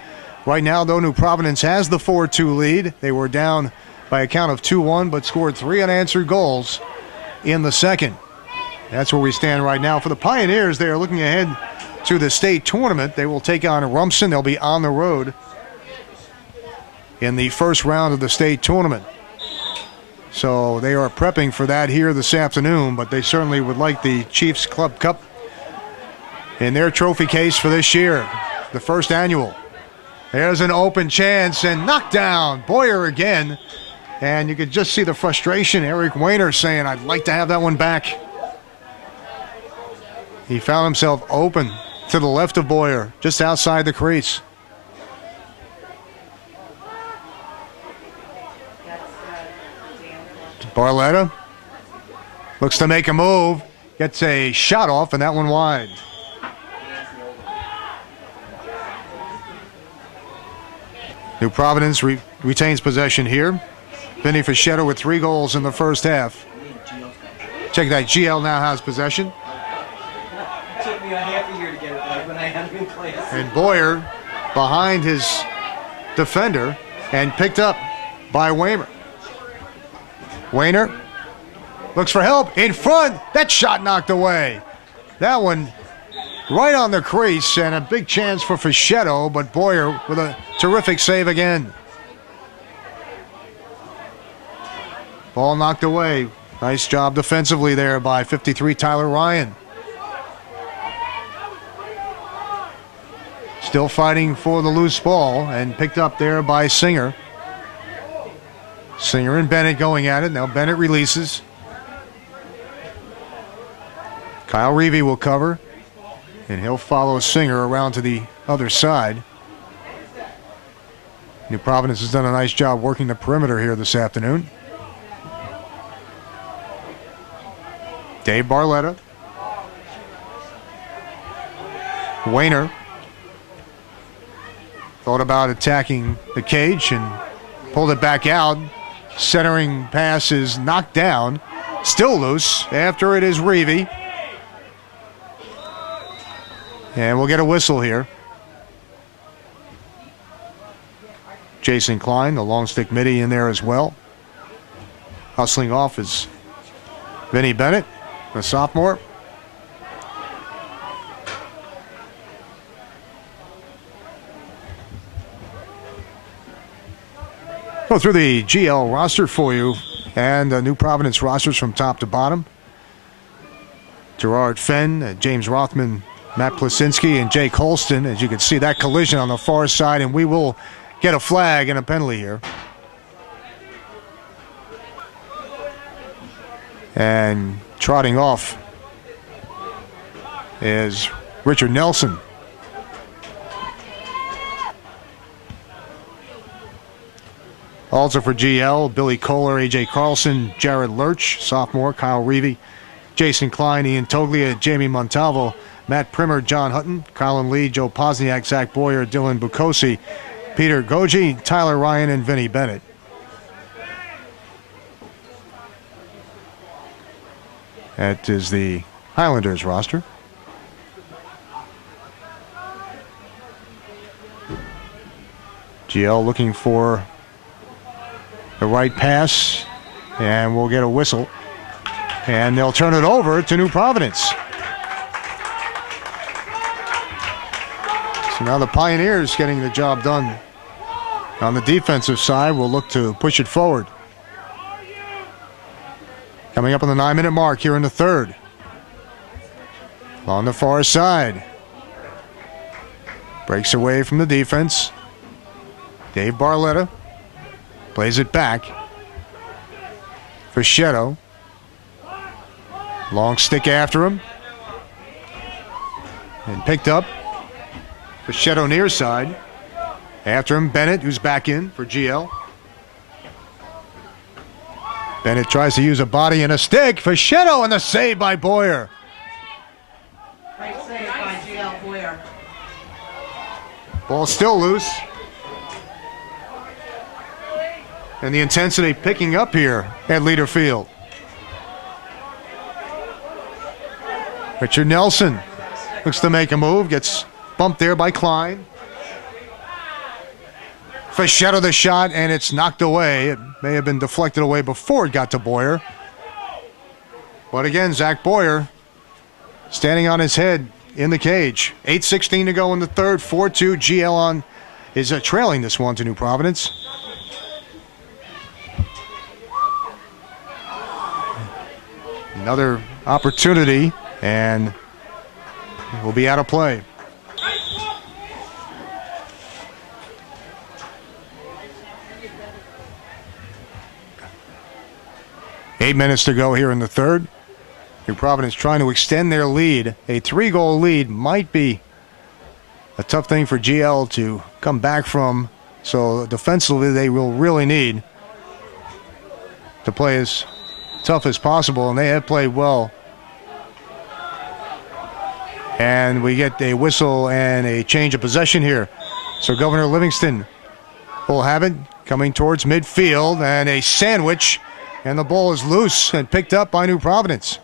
Right now, though, New Providence has the 4-2 lead. They were down by a count of 2-1, but scored 3 unanswered goals in the second. That's where we stand right now. For the Pioneers, they are looking ahead to the state tournament. They will take on Rumson. They'll be on the road in the first round of the state tournament. So they are prepping for that here this afternoon, but they certainly would like the Chiefs Club Cup in their trophy case for this year, the first annual. There's an open chance and knocked down. Boyer again. And you could just see the frustration. Eric Wayner saying, I'd like to have that one back. He found himself open to the left of Boyer, just outside the crease. Barletta looks to make a move, gets a shot off, and that one wide. New Providence retains possession here. Vinny Fischetto with 3 goals in the first half. Check that, GL now has possession. It took me a half a year to get it back when I had him in class. And Boyer behind his defender and picked up by Waymer. Wayner looks for help in front. That shot knocked away. That one right on the crease, and a big chance for Fischetto, but Boyer with a terrific save again. Ball knocked away. Nice job defensively there by 53 Tyler Ryan. Still fighting for the loose ball and picked up there by Singer. Singer and Bennett going at it. Now Bennett releases. Kyle Reevy will cover, and he'll follow Singer around to the other side. New Providence has done a nice job working the perimeter here this afternoon. Dave Barletta. Wayner thought about attacking the cage and pulled it back out. Centering pass is knocked down. Still loose after it is Reevy. And we'll get a whistle here. Jason Klein, the long stick midi in there as well. Hustling off is Vinny Bennett, the sophomore. Go through the GL roster for you, and New Providence rosters from top to bottom. Gerard Fenn, James Rothman, Matt Plasinski, and Jake Holston. As you can see, that collision on the far side, and we will get a flag and a penalty here. And trotting off is Richard Nelson. Also for GL, Billy Kohler, A.J. Carlson, Jared Lurch, sophomore, Kyle Reevy, Jason Klein, Ian Toglia, Jamie Montalvo, Matt Primer, John Hutton, Colin Lee, Joe Posniak, Zach Boyer, Dylan Bukosi, Peter Goji, Tyler Ryan, and Vinny Bennett. That is the Highlanders roster. GL looking for the right pass, and we'll get a whistle, and they'll turn it over to New Providence. So now the Pioneers getting the job done on the defensive side. Will look to push it forward. Coming up on the 9-minute mark here in the third. On the far side. Breaks away from the defense. Dave Barletta plays it back. Fischetto. Long stick after him. And picked up. Fischetto near side. After him, Bennett, who's back in for GL. Bennett tries to use a body and a stick. Fischetto, and the save by Boyer. Great save by GL Boyer. Ball still loose. And the intensity picking up here at Leader Field. Richard Nelson looks to make a move. Gets bumped there by Klein. Fischetto the shot, and it's knocked away. It may have been deflected away before it got to Boyer. But again, Zach Boyer standing on his head in the cage. 8:16 to go in the third. 4-2. GL on is trailing this one to New Providence. Another opportunity, and it will be out of play. Eight minutes to go here in the third. New Providence trying to extend their lead. A 3-goal lead might be a tough thing for GL to come back from. So defensively, they will really need to play as tough as possible, and they have played well. And we get a whistle and a change of possession here. So Governor Livingston will have it. coming towards midfield, and a sandwich, and the ball is loose and picked up by New Providence.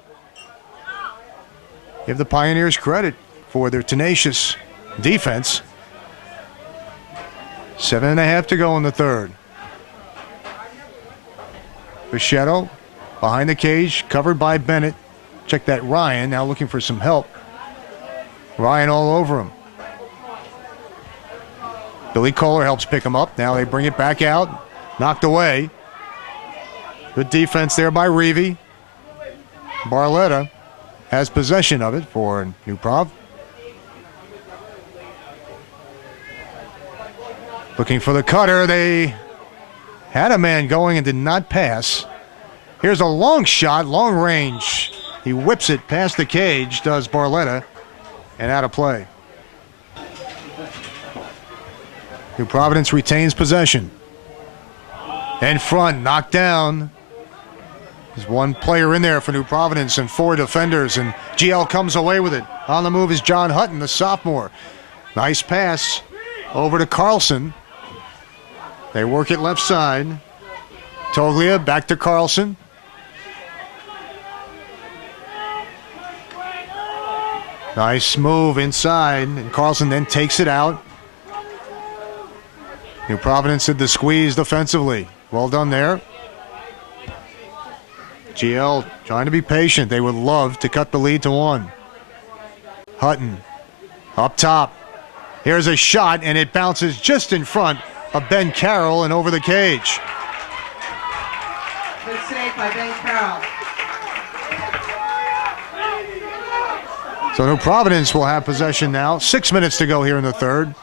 Give the Pioneers credit for their tenacious defense. 7.5 to go in the third. Bichette behind the cage, covered by Bennett. Check that Ryan, now looking for some help. Ryan all over him. Billy Kohler helps pick him up. Now they bring it back out. Knocked away. Good defense there by Reevy. Barletta has possession of it for New Prov. Looking for the cutter. They had a man going and did not pass. Here's a long shot, long range. He whips it past the cage, does Barletta, and out of play. New Providence retains possession. In front, knocked down. There's one player in there for New Providence and 4 defenders, and GL comes away with it. On the move is John Hutton, the sophomore. Nice pass over to Carlson. They work it left side. Toglia back to Carlson. Nice move inside, and Carlson then takes it out. New Providence did the squeeze defensively. Well done there. GL trying to be patient. They would love to cut the lead to 1. Hutton up top. Here's a shot, and it bounces just in front of Ben Carroll and over the cage. Good save by Ben Carroll. So New Providence will have possession now. 6 minutes to go here in the third.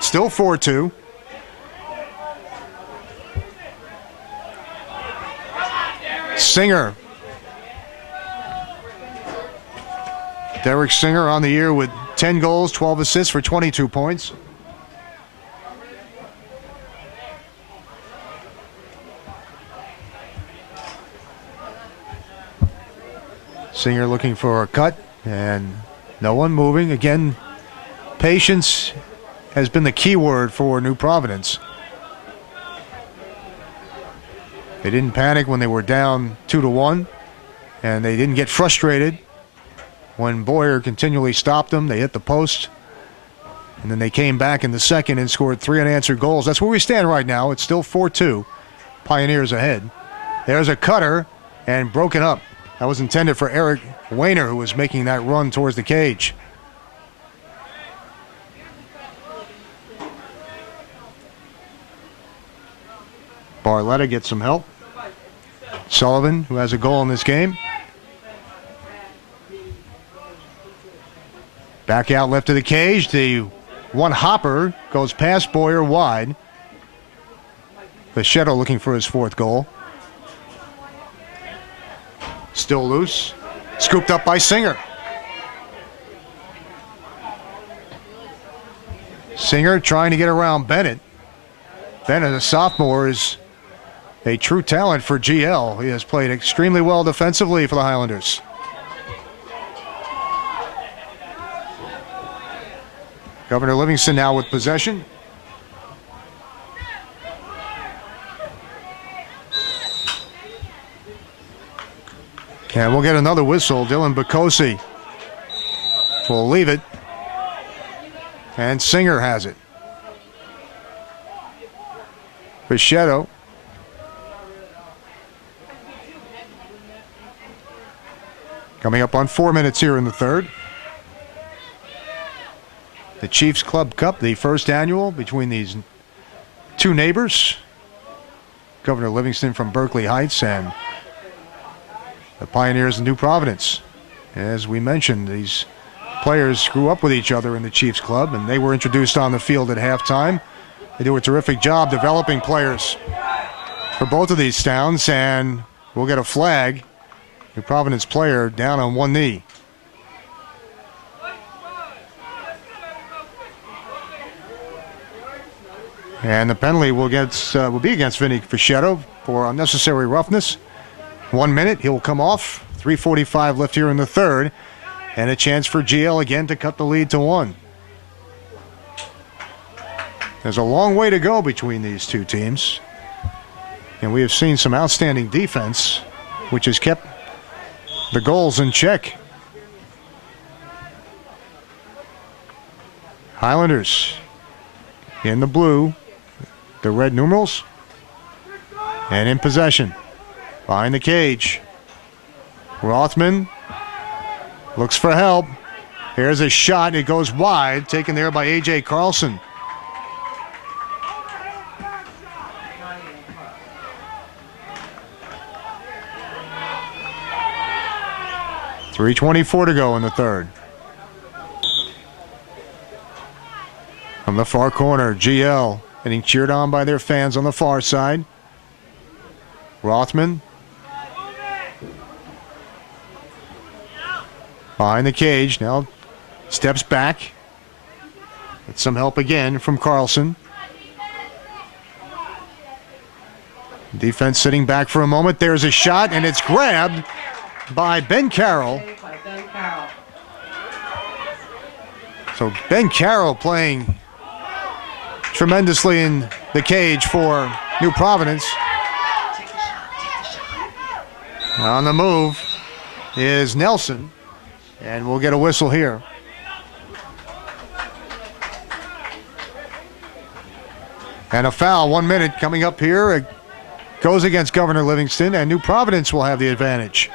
Still 4-2. Singer. Derek Singer on the year with 10 goals, 12 assists for 22 points. Singer looking for a cut, and no one moving. Again, patience has been the key word for New Providence. They didn't panic when they were down 2-1, and they didn't get frustrated when Boyer continually stopped them. They hit the post, and then they came back in the second and scored 3 unanswered goals. That's where we stand right now. It's still 4-2. Pioneers ahead. There's a cutter, and broken up. That was intended for Eric Wayner, who was making that run towards the cage. Barletta gets some help. Sullivan, who has a goal in this game. Back out left of the cage. The one hopper goes past Boyer wide. Bichette looking for his 4th goal. Still loose. Scooped up by Singer. Singer trying to get around Bennett. Bennett, a sophomore, is a true talent for GL. He has played extremely well defensively for the Highlanders. Governor Livingston now with possession. And we'll get another whistle. Dylan Bacosi will leave it. And Singer has it. Bichette. Coming up on 4 minutes here in the third. The Chiefs Club Cup, the first annual between these two neighbors. Governor Livingston from Berkeley Heights and the Pioneers in New Providence. As we mentioned, these players grew up with each other in the Chiefs Club, and they were introduced on the field at halftime. They do a terrific job developing players for both of these towns, and we'll get a flag. New Providence player down on one knee. And the penalty will be against Vinny Fischetto for unnecessary roughness. 1 minute, he'll come off. 3:45 left here in the third. And a chance for GL again to cut the lead to 1. There's a long way to go between these two teams. And we have seen some outstanding defense, which has kept the goals in check. Highlanders in the blue, the red numerals, and in possession. Behind the cage. Rothman looks for help. Here's a shot. It goes wide, taken there by A.J. Carlson. .324 to go in the third. From the far corner, GL getting cheered on by their fans on the far side. Rothman behind the cage, now steps back. Get some help again from Carlson. Defense sitting back for a moment. There's a shot, and it's grabbed by Ben Carroll. So Ben Carroll playing tremendously in the cage for New Providence. On the move is Nelson, and we'll get a whistle here. And a foul, 1 minute coming up here. It goes against Governor Livingston, and New Providence will have the advantage.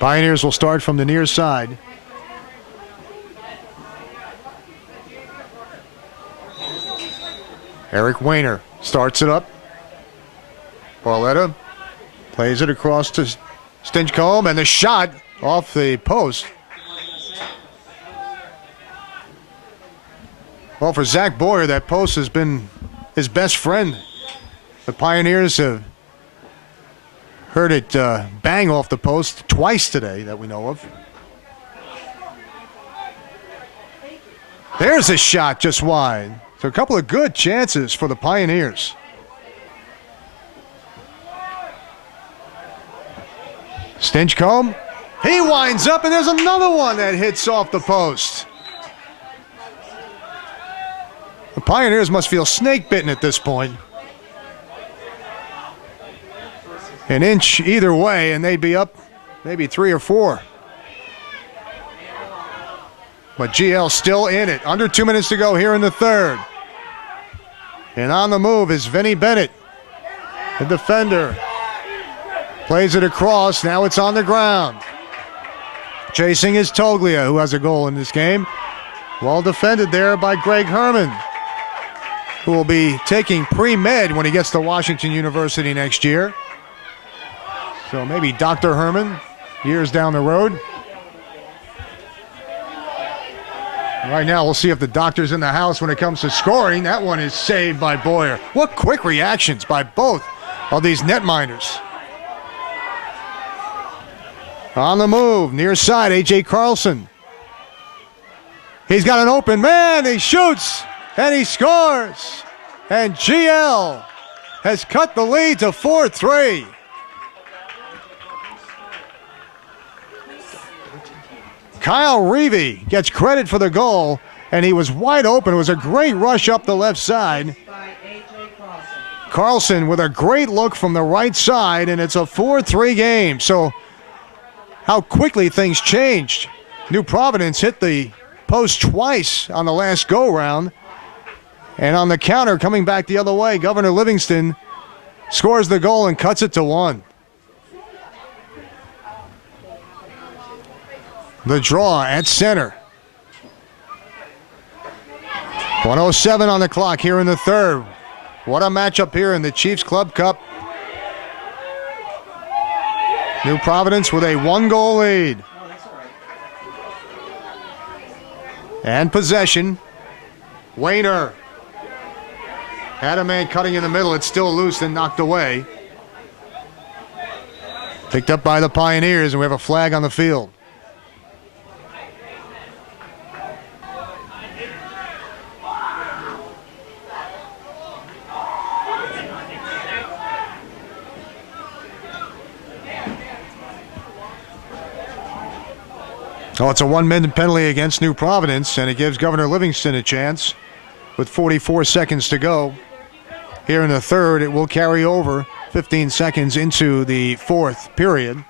Pioneers will start from the near side. Eric Wayner starts it up. Barletta plays it across to Stinchcomb, and the shot off the post. Well, for Zach Boyer, that post has been his best friend. The Pioneers have heard it bang off the post twice today that we know of. There's a shot just wide. So a couple of good chances for the Pioneers. Stinchcomb, he winds up, and there's another one that hits off the post. The Pioneers must feel snake bitten at this point. An inch either way, and they'd be up maybe 3 or 4. But GL still in it. Under 2 minutes to go here in the third. And on the move is Vinny Bennett. The defender plays it across. Now it's on the ground. Chasing is Toglia, who has a goal in this game. Well defended there by Greg Herman, who will be taking pre-med when he gets to Washington University next year. So maybe Dr. Herman years down the road. Right now, we'll see if the doctor's in the house when it comes to scoring. That one is saved by Boyer. What quick reactions by both of these netminders. On the move, near side, A.J. Carlson. He's got an open man. He shoots, and he scores. And GL has cut the lead to 4-3. Kyle Reevy gets credit for the goal, and he was wide open. It was a great rush up the left side. Carlson with a great look from the right side, and it's a 4-3 game. So how quickly things changed. New Providence hit the post twice on the last go-round, and on the counter coming back the other way, Governor Livingston scores the goal and cuts it to 1. The draw at center. 1:07 on the clock here in the third. What a matchup here in the Chiefs Club Cup. New Providence with a 1-goal lead. And possession. Wayner had a man cutting in the middle. It's still loose and knocked away. Picked up by the Pioneers, and we have a flag on the field. Oh, it's a 1-minute penalty against New Providence, and it gives Governor Livingston a chance with 44 seconds to go. Here in the third, it will carry over 15 seconds into the fourth period.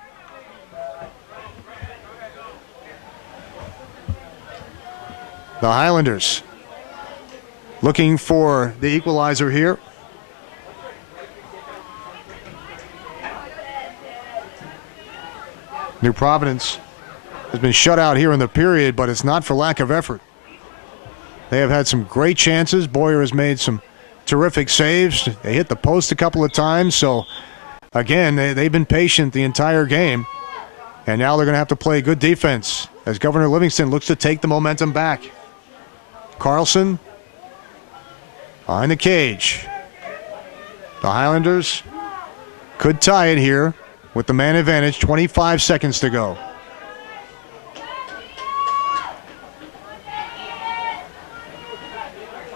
The Highlanders looking for the equalizer here. New Providence has been shut out here in the period, but it's not for lack of effort. They have had some great chances. Boyer has made some terrific saves. They hit the post a couple of times. So, again, they've been patient the entire game. And now they're going to have to play good defense as Governor Livingston looks to take the momentum back. Carlson behind the cage. The Highlanders could tie it here with the man advantage. 25 seconds to go.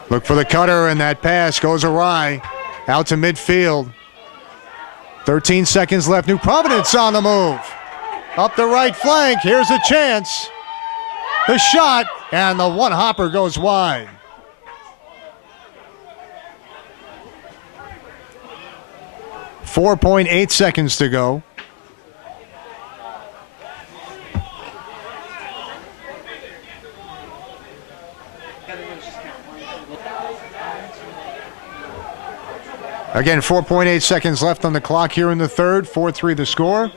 Look for the cutter, and that pass goes awry out to midfield. 13 seconds left. New Providence on the move. Up the right flank. Here's a chance. The shot, and the one hopper goes wide. .8 seconds to go. Again, 4.8 seconds left on the clock here in the third. 4-3 the score.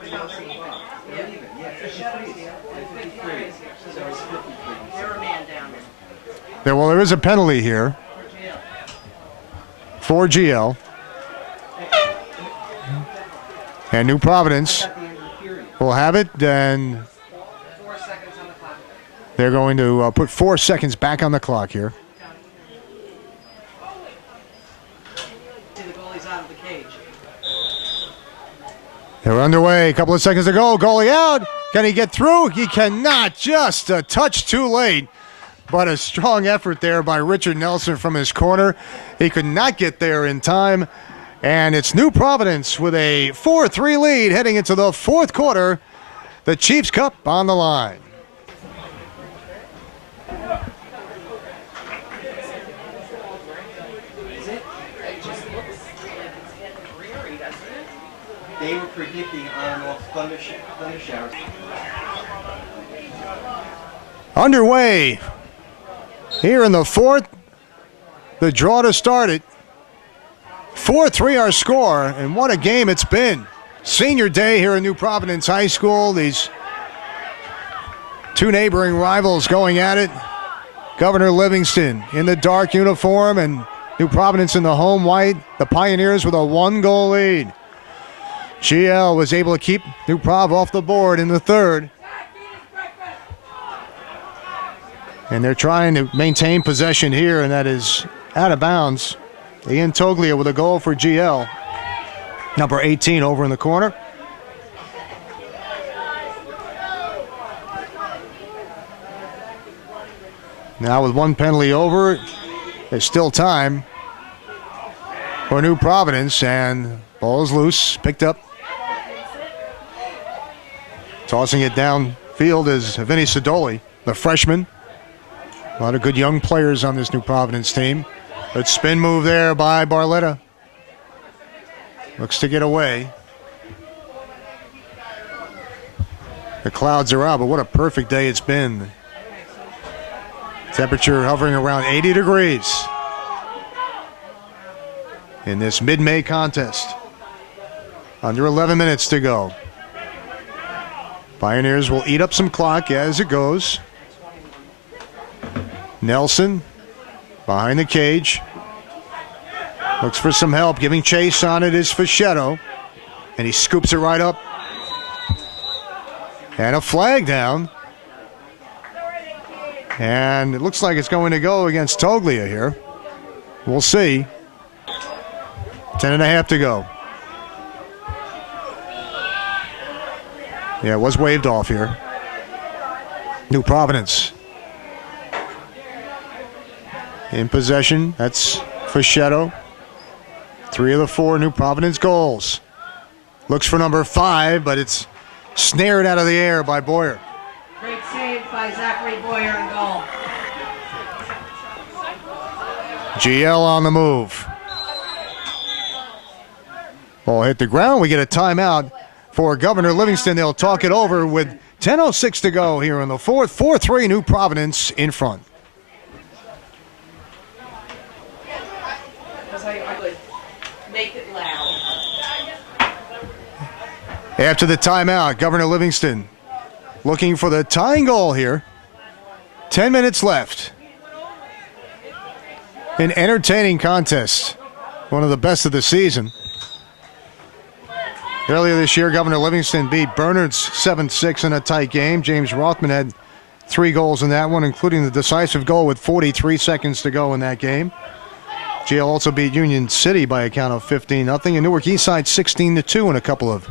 There is a penalty here for GL. And New Providence will have it, and they're going to put 4 seconds back on the clock here. They're underway. A couple of seconds to go. Goalie out. Can he get through? He cannot. Just a touch too late. But a strong effort there by Richard Nelson from his corner. He could not get there in time. And it's New Providence with a 4-3 lead heading into the fourth quarter. The Chiefs Cup on the line. They were predicting on and off thunder showers. Underway here in the fourth. The draw to start it. 4-3 our score, and what a game it's been. Senior day here in New Providence High School. These two neighboring rivals going at it. Governor Livingston in the dark uniform and New Providence in the home white. The Pioneers with a 1-goal lead. GL was able to keep New Prov off the board in the third. And they're trying to maintain possession here, and that is out of bounds. Ian Toglia with a goal for GL. Number 18 over in the corner. Now with one penalty over, there's still time for New Providence, and ball is loose, picked up. Tossing it downfield is Vinny Sidoli, the freshman. A lot of good young players on this New Providence team. Good spin move there by Barletta. Looks to get away. The clouds are out, but what a perfect day it's been. Temperature hovering around 80 degrees in this mid-May contest. Under 11 minutes to go. Pioneers will eat up some clock as it goes. Nelson behind the cage. Looks for some help. Giving chase on it is Fischetto. And he scoops it right up. And a flag down. And it looks like it's going to go against Toglia here. We'll see. 10.5 to go. Yeah, it was waved off here. New Providence in possession. That's Fischetto. 3 of the 4 New Providence goals. Looks for number 5, but it's snared out of the air by Boyer. saved by Zachary Boyer in goal. GL on the move. Ball hit the ground. We get a timeout for Governor Livingston. They'll talk it over with 10:06 to go here in the fourth. 4-3 New Providence in front. Because I would make it loud. After the timeout, Governor Livingston looking for the tying goal here. 10 minutes left. An entertaining contest. One of the best of the season. Earlier this year, Governor Livingston beat Bernard's 7-6 in a tight game. James Rothman had 3 goals in that one, including the decisive goal with 43 seconds to go in that game. GL also beat Union City by a count of 15-0, and Newark Eastside 16-2 in a couple of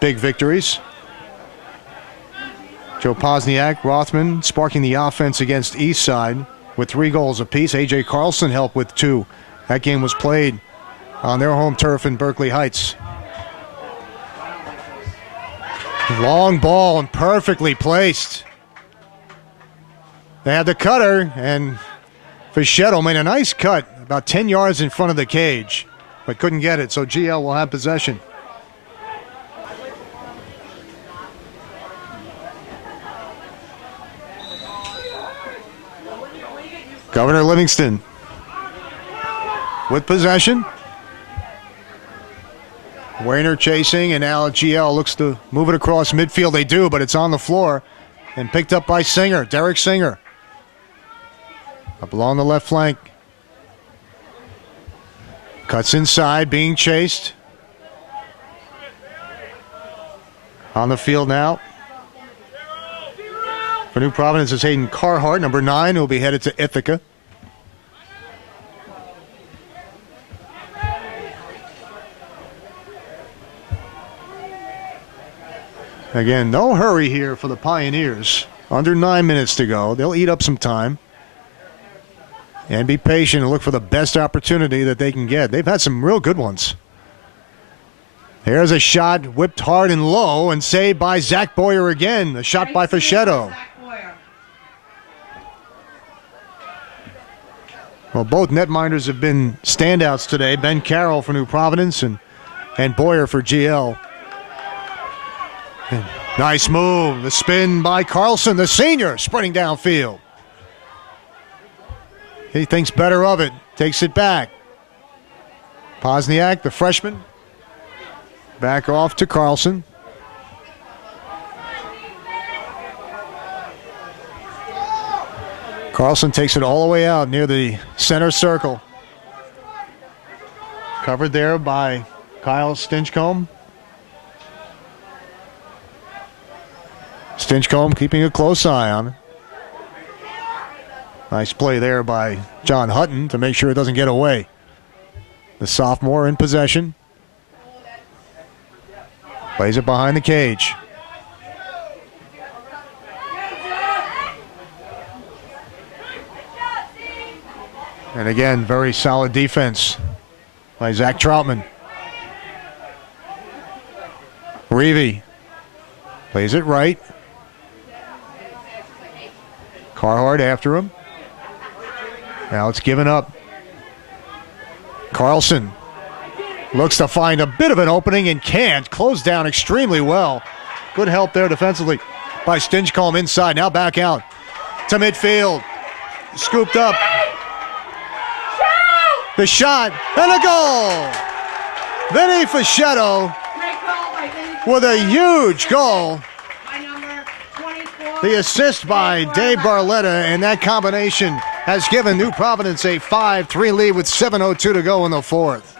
big victories. Joe Posniak, Rothman sparking the offense against Eastside with 3 goals apiece. A.J. Carlson helped with 2. That game was played on their home turf in Berkeley Heights. Long ball and perfectly placed. They had the cutter, and Fischetto made a nice cut about 10 yards in front of the cage, but couldn't get it, so GL will have possession. Governor Livingston with possession. Wayner chasing, and now GL looks to move it across midfield. They do, but it's on the floor and picked up by Singer, Derek Singer. Up along the left flank. Cuts inside, being chased. On the field now. For New Providence is Hayden Carhart, number 9, who will be headed to Ithaca. Again, no hurry here for the Pioneers. Under 9 minutes to go. They'll eat up some time and be patient and look for the best opportunity that they can get. They've had some real good ones. Here's a shot whipped hard and low and saved by Zach Boyer again. The shot by Fischetto. Well, both netminders have been standouts today. Ben Carroll for New Providence and Boyer for GL. And nice move. The spin by Carlson, the senior, sprinting downfield. He thinks better of it. Takes it back. Posniak, the freshman. Back off to Carlson. Carlson takes it all the way out near the center circle. Covered there by Kyle Stinchcomb. Stinchcomb keeping a close eye on it. Nice play there by John Hutton to make sure it doesn't get away. The sophomore in possession. Plays it behind the cage. And again, very solid defense by Zach Troutman. Reevy plays it right. Carhart after him. Now it's given up. Carlson looks to find a bit of an opening and can't. Closed down extremely well. Good help there defensively by Stinchcomb inside. Now back out to midfield. Scooped up. The shot and a goal. Vinny Fischetto with a huge goal. The assist by Dave Barletta, and that combination has given New Providence a 5-3 lead with 7:02 to go in the fourth.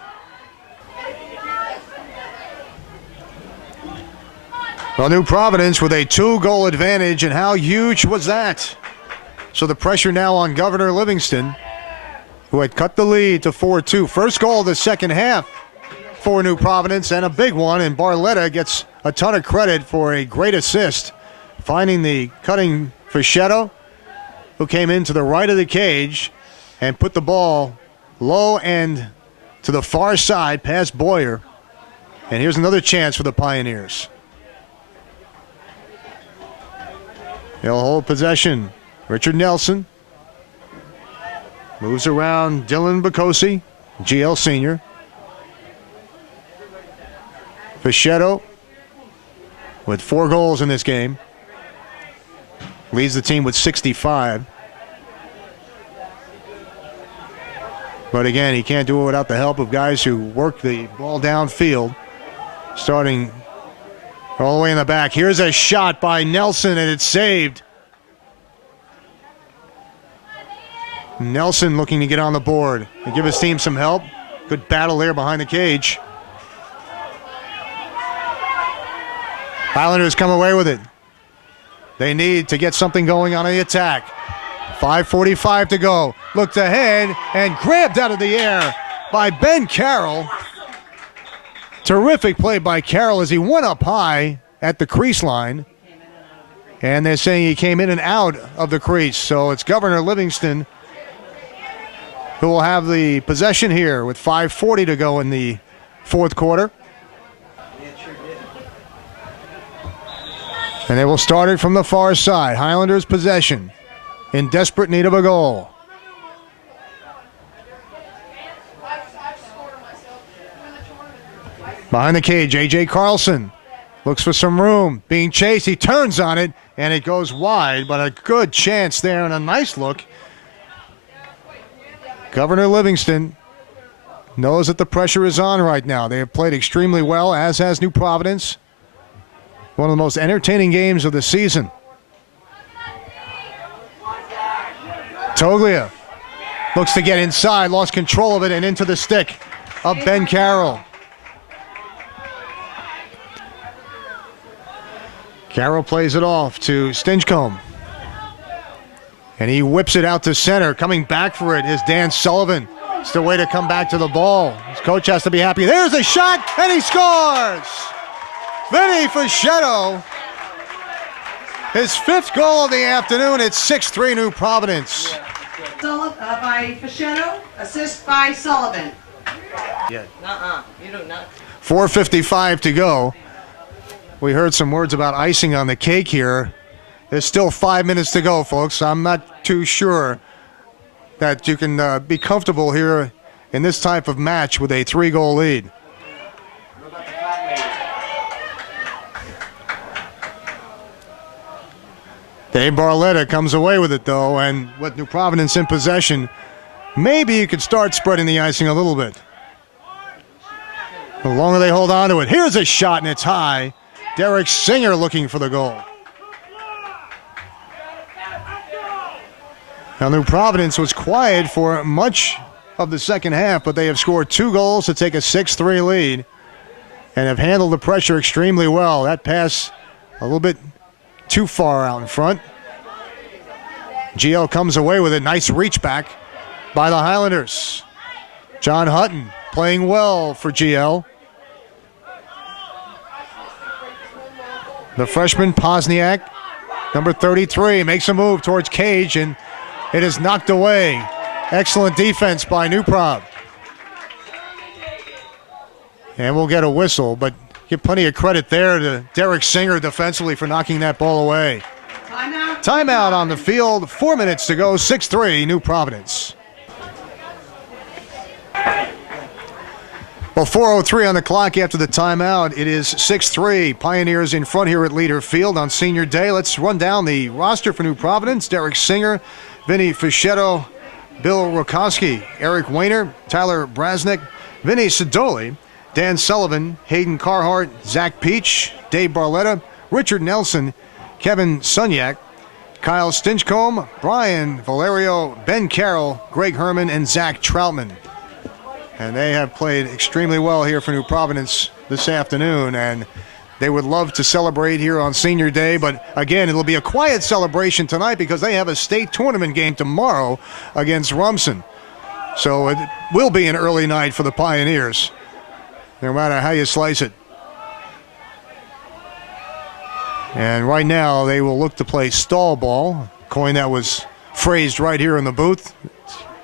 Well, New Providence with a 2-goal advantage, and how huge was that? So the pressure now on Governor Livingston, who had cut the lead to 4-2. First goal of the second half for New Providence, and a big one, and Barletta gets a ton of credit for a great assist, finding the cutting Fischetto, who came into the right of the cage and put the ball low and to the far side past Boyer. And here's another chance for the Pioneers. He'll hold possession. Richard Nelson moves around Dylan Bacosi, GL senior. Fischetto with 4 goals in this game. Leads the team with 65. But again, he can't do it without the help of guys who work the ball downfield. Starting all the way in the back. Here's a shot by Nelson, and it's saved. Nelson looking to get on the board and give his team some help. Good battle there behind the cage. Highlanders come away with it. They need to get something going on the attack. 5:45 to go. Looked ahead and grabbed out of the air by Ben Carroll. Terrific play by Carroll as he went up high at the crease line. And they're saying he came in and out of the crease. So it's Governor Livingston who will have the possession here with 5:40 to go in the 4th quarter. And they will start it from the far side. Highlanders possession, in desperate need of a goal. Behind the cage, A.J. Carlson looks for some room. Being chased, he turns on it, and it goes wide, but a good chance there and a nice look. Governor Livingston knows that the pressure is on right now. They have played extremely well, as has New Providence. One of the most entertaining games of the season. Toglia looks to get inside, lost control of it, and into the stick of Ben Carroll. Carroll plays it off to Stinchcomb. And he whips it out to center. Coming back for it is Dan Sullivan. It's the way to come back to the ball. His coach has to be happy. There's a shot, and he scores! Vinny Fischetto, his 5th goal of the afternoon. It's 6-3 New Providence. By Fischetto, assist by Sullivan. Yeah. You do not. 4:55 to go. We heard some words about icing on the cake here. There's still 5 minutes to go, folks. I'm not too sure that you can be comfortable here in this type of match with a 3-goal lead. Dave Barletta comes away with it, though, and with New Providence in possession, maybe you could start spreading the icing a little bit. The longer they hold on to it. Here's a shot, and it's high. Derek Singer looking for the goal. Now, New Providence was quiet for much of the second half, but they have scored 2 goals to take a 6-3 lead and have handled the pressure extremely well. That pass a little bit too far out in front. GL comes away with a nice reach back by the Highlanders. John Hutton playing well for GL. The freshman Pozniak, number 33, makes a move towards cage, and it is knocked away. Excellent defense by New Prov. And we'll get a whistle, but give plenty of credit there to Derek Singer defensively for knocking that ball away. Timeout on the field. 4 minutes to go. 6-3 New Providence. Well, 4:03 on the clock after the timeout. It is 6-3. Pioneers in front here at Leader Field on Senior Day. Let's run down the roster for New Providence. Derek Singer, Vinny Fischetto, Bill Rokowski, Eric Weiner, Tyler Brasnick, Vinny Sidoli, Dan Sullivan, Hayden Carhart, Zach Peach, Dave Barletta, Richard Nelson, Kevin Sunyak, Kyle Stinchcomb, Brian Valerio, Ben Carroll, Greg Herman, and Zach Troutman. And they have played extremely well here for New Providence this afternoon, and they would love to celebrate here on Senior Day, but again, it'll be a quiet celebration tonight because they have a state tournament game tomorrow against Rumson. So it will be an early night for the Pioneers, no matter how you slice it. And right now, they will look to play stall ball, a coin that was phrased right here in the booth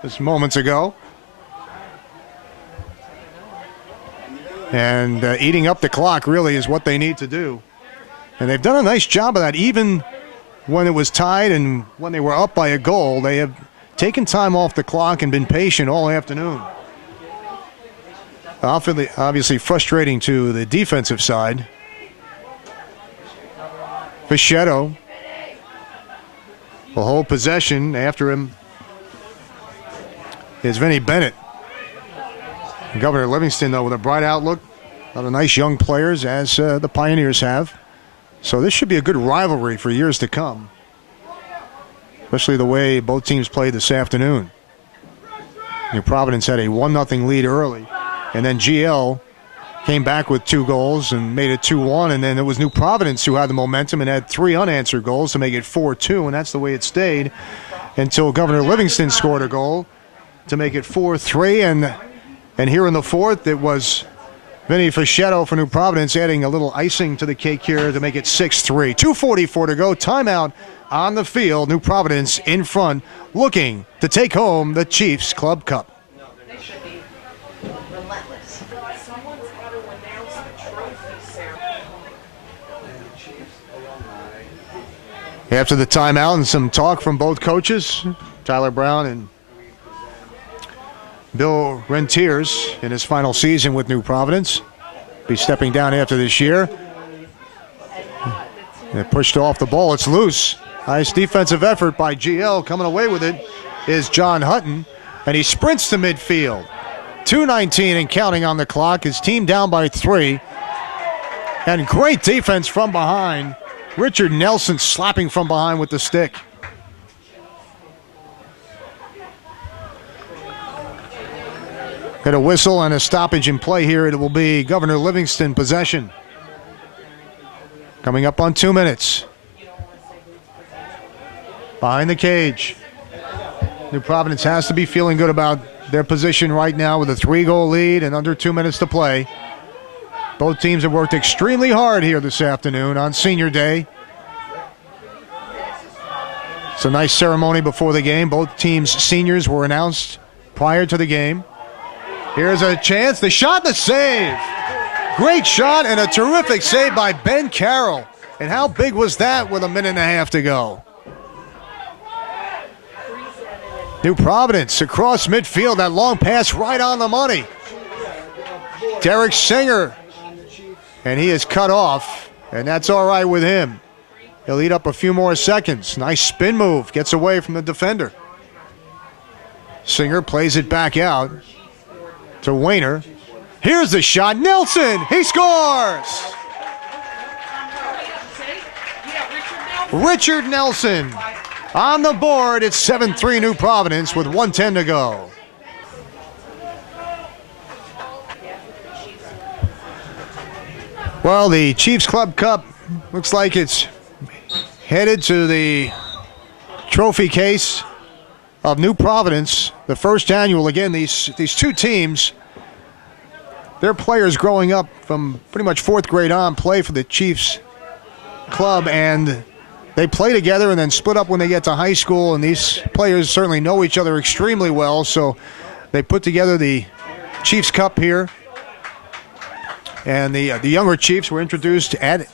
just moments ago. And eating up the clock really is what they need to do. And they've done a nice job of that, even when it was tied and when they were up by a goal. They have taken time off the clock and been patient all afternoon. Obviously frustrating to the defensive side. Fischetto will hold possession. After him is Vinny Bennett. Governor Livingston, though, with a bright outlook. A lot of nice young players, as the Pioneers have. So this should be a good rivalry for years to come, especially the way both teams played this afternoon. New Providence had a 1-0 lead early, and then GL came back with 2 goals and made it 2-1, and then it was New Providence who had the momentum and had 3 unanswered goals to make it 4-2, and that's the way it stayed until Governor Livingston scored a goal to make it 4-3, and here in the fourth, it was Vinny Fischetto for New Providence adding a little icing to the cake here to make it 6-3. 2:44 to go. Timeout on the field. New Providence in front, looking to take home the Chiefs Club Cup. They should be relentless. Someone's got to announce the trophy ceremony. After the timeout and some talk from both coaches, Tyler Brown and Bill Rentiers, in his final season with New Providence, be stepping down after this year. They pushed off the ball. It's loose. Nice defensive effort by GL. Coming away with it is John Hutton, and he sprints to midfield. 2:19 and counting on the clock. His team down by 3. And great defense from behind. Richard Nelson slapping from behind with the stick. Got a whistle and a stoppage in play here. It will be Governor Livingston possession. Coming up on 2 minutes. Behind the cage. New Providence has to be feeling good about their position right now with a 3-goal lead and under 2 minutes to play. Both teams have worked extremely hard here this afternoon on Senior Day. It's a nice ceremony before the game. Both teams' seniors were announced prior to the game. Here's a chance. The shot, the save. Great shot and a terrific save by Ben Carroll. And how big was that with 1.5 minutes to go? New Providence across midfield. That long pass right on the money. Derek Singer. And he is cut off. And that's all right with him. He'll eat up a few more seconds. Nice spin move. Gets away from the defender. Singer plays it back out to Wayner. Here's the shot. Nelson, he scores! Richard Nelson on the board. It's 7-3 New Providence with 1:10 to go. Well, the Chiefs Club Cup looks like it's headed to the trophy case of New Providence, the first annual. Again, these 2 teams, their players growing up from pretty much 4th grade on play for the Chiefs Club, and they play together and then split up when they get to high school, and these players certainly know each other extremely well, so they put together the Chiefs Cup here, and the younger Chiefs were introduced at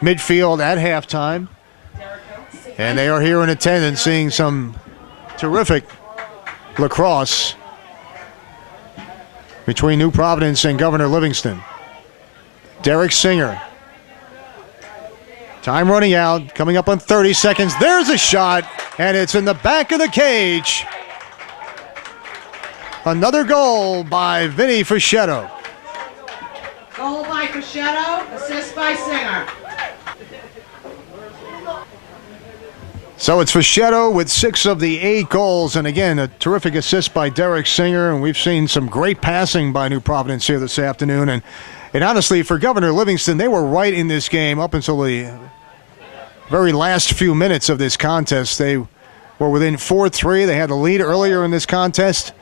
midfield at halftime, and they are here in attendance seeing some terrific lacrosse between New Providence and Governor Livingston. Derek Singer. Time running out, coming up on 30 seconds. There's a shot, and it's in the back of the cage. Another goal by Vinny Fischetto. Goal by Fischetto, assist by Singer. So it's Fischetto with 6 of the 8 goals, and again, a terrific assist by Derek Singer, and we've seen some great passing by New Providence here this afternoon, and honestly, for Governor Livingston, they were right in this game up until the very last few minutes of this contest. They were within 4-3. They had the lead earlier in this contest,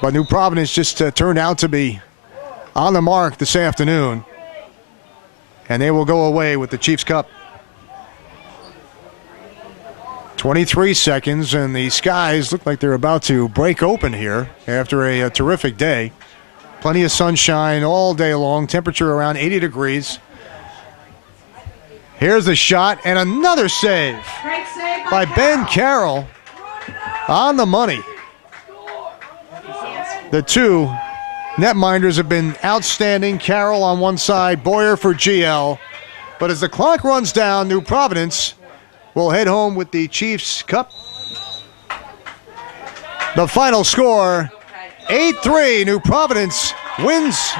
but New Providence just turned out to be on the mark this afternoon, and they will go away with the Chiefs Cup. 23 seconds, and the skies look like they're about to break open here after a terrific day. Plenty of sunshine all day long, temperature around 80 degrees. Here's the shot and another save Great save by Ben Carroll on the money. The two netminders have been outstanding. Carroll on one side, Boyer for GL. But as the clock runs down, New Providence will head home with the Chiefs Cup. The final score, 8-3. New Providence wins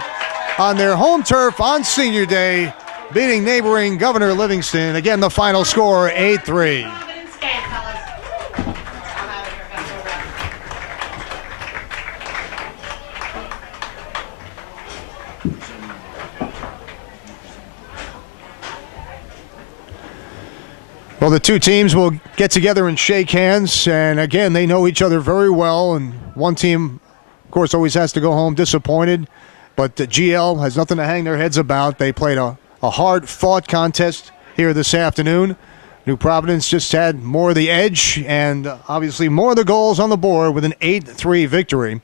on their home turf on Senior Day, beating neighboring Governor Livingston. Again, the final score, 8-3. Providence game, fellas. I'm out of here. Gotta go back. Well, the two teams will get together and shake hands, and again, they know each other very well, and one team, of course, always has to go home disappointed, but the GL has nothing to hang their heads about. They played a hard-fought contest here this afternoon. New Providence just had more of the edge and obviously more of the goals on the board with an 8-3 victory.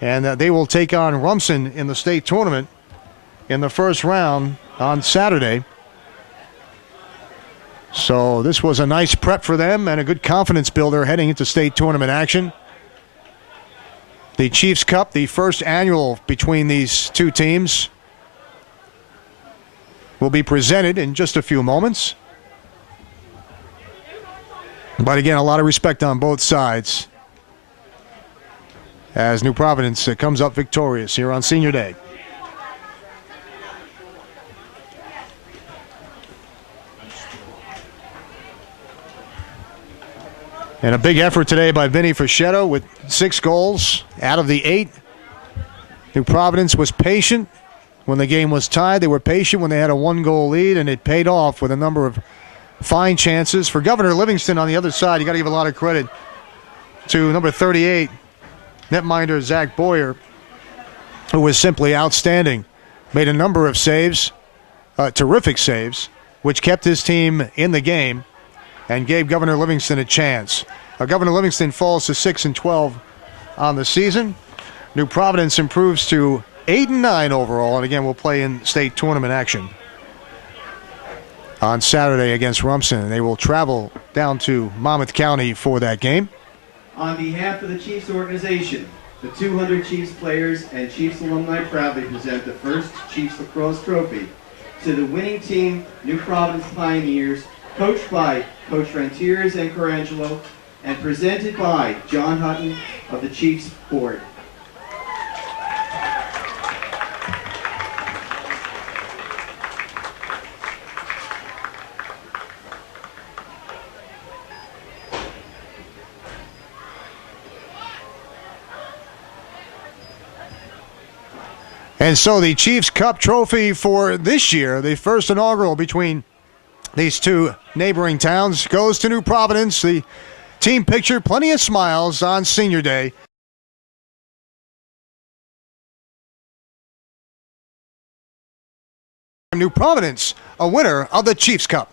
And they will take on Rumson in the state tournament in the first round on Saturday. So this was a nice prep for them and a good confidence builder heading into state tournament action. The Chiefs Cup, the first annual between these two teams, will be presented in just a few moments. But again, a lot of respect on both sides as New Providence comes up victorious here on Senior Day. And a big effort today by Vinny Fraschetto with 6 goals out of the 8. New Providence was patient when the game was tied. They were patient when they had a 1-goal lead, and it paid off with a number of fine chances. For Governor Livingston on the other side, you got to give a lot of credit to number 38, netminder Zach Boyer, who was simply outstanding. Made a number of saves, terrific saves, which kept his team in the game and gave Governor Livingston a chance. Governor Livingston falls to 6-12 on the season. New Providence improves to 8-9 overall, and again, we'll play in state tournament action on Saturday against Rumson. They will travel down to Monmouth County for that game. On behalf of the Chiefs organization, the 200 Chiefs players and Chiefs alumni proudly present the first Chiefs Lacrosse Trophy to the winning team, New Providence Pioneers, coached by Coach Rentiers and Corangelo, and presented by John Hutton of the Chiefs Board. And so the Chiefs Cup trophy for this year, the first inaugural between these two neighboring towns, goes to New Providence. The team picture, plenty of smiles on Senior Day. New Providence, a winner of the Chiefs Cup.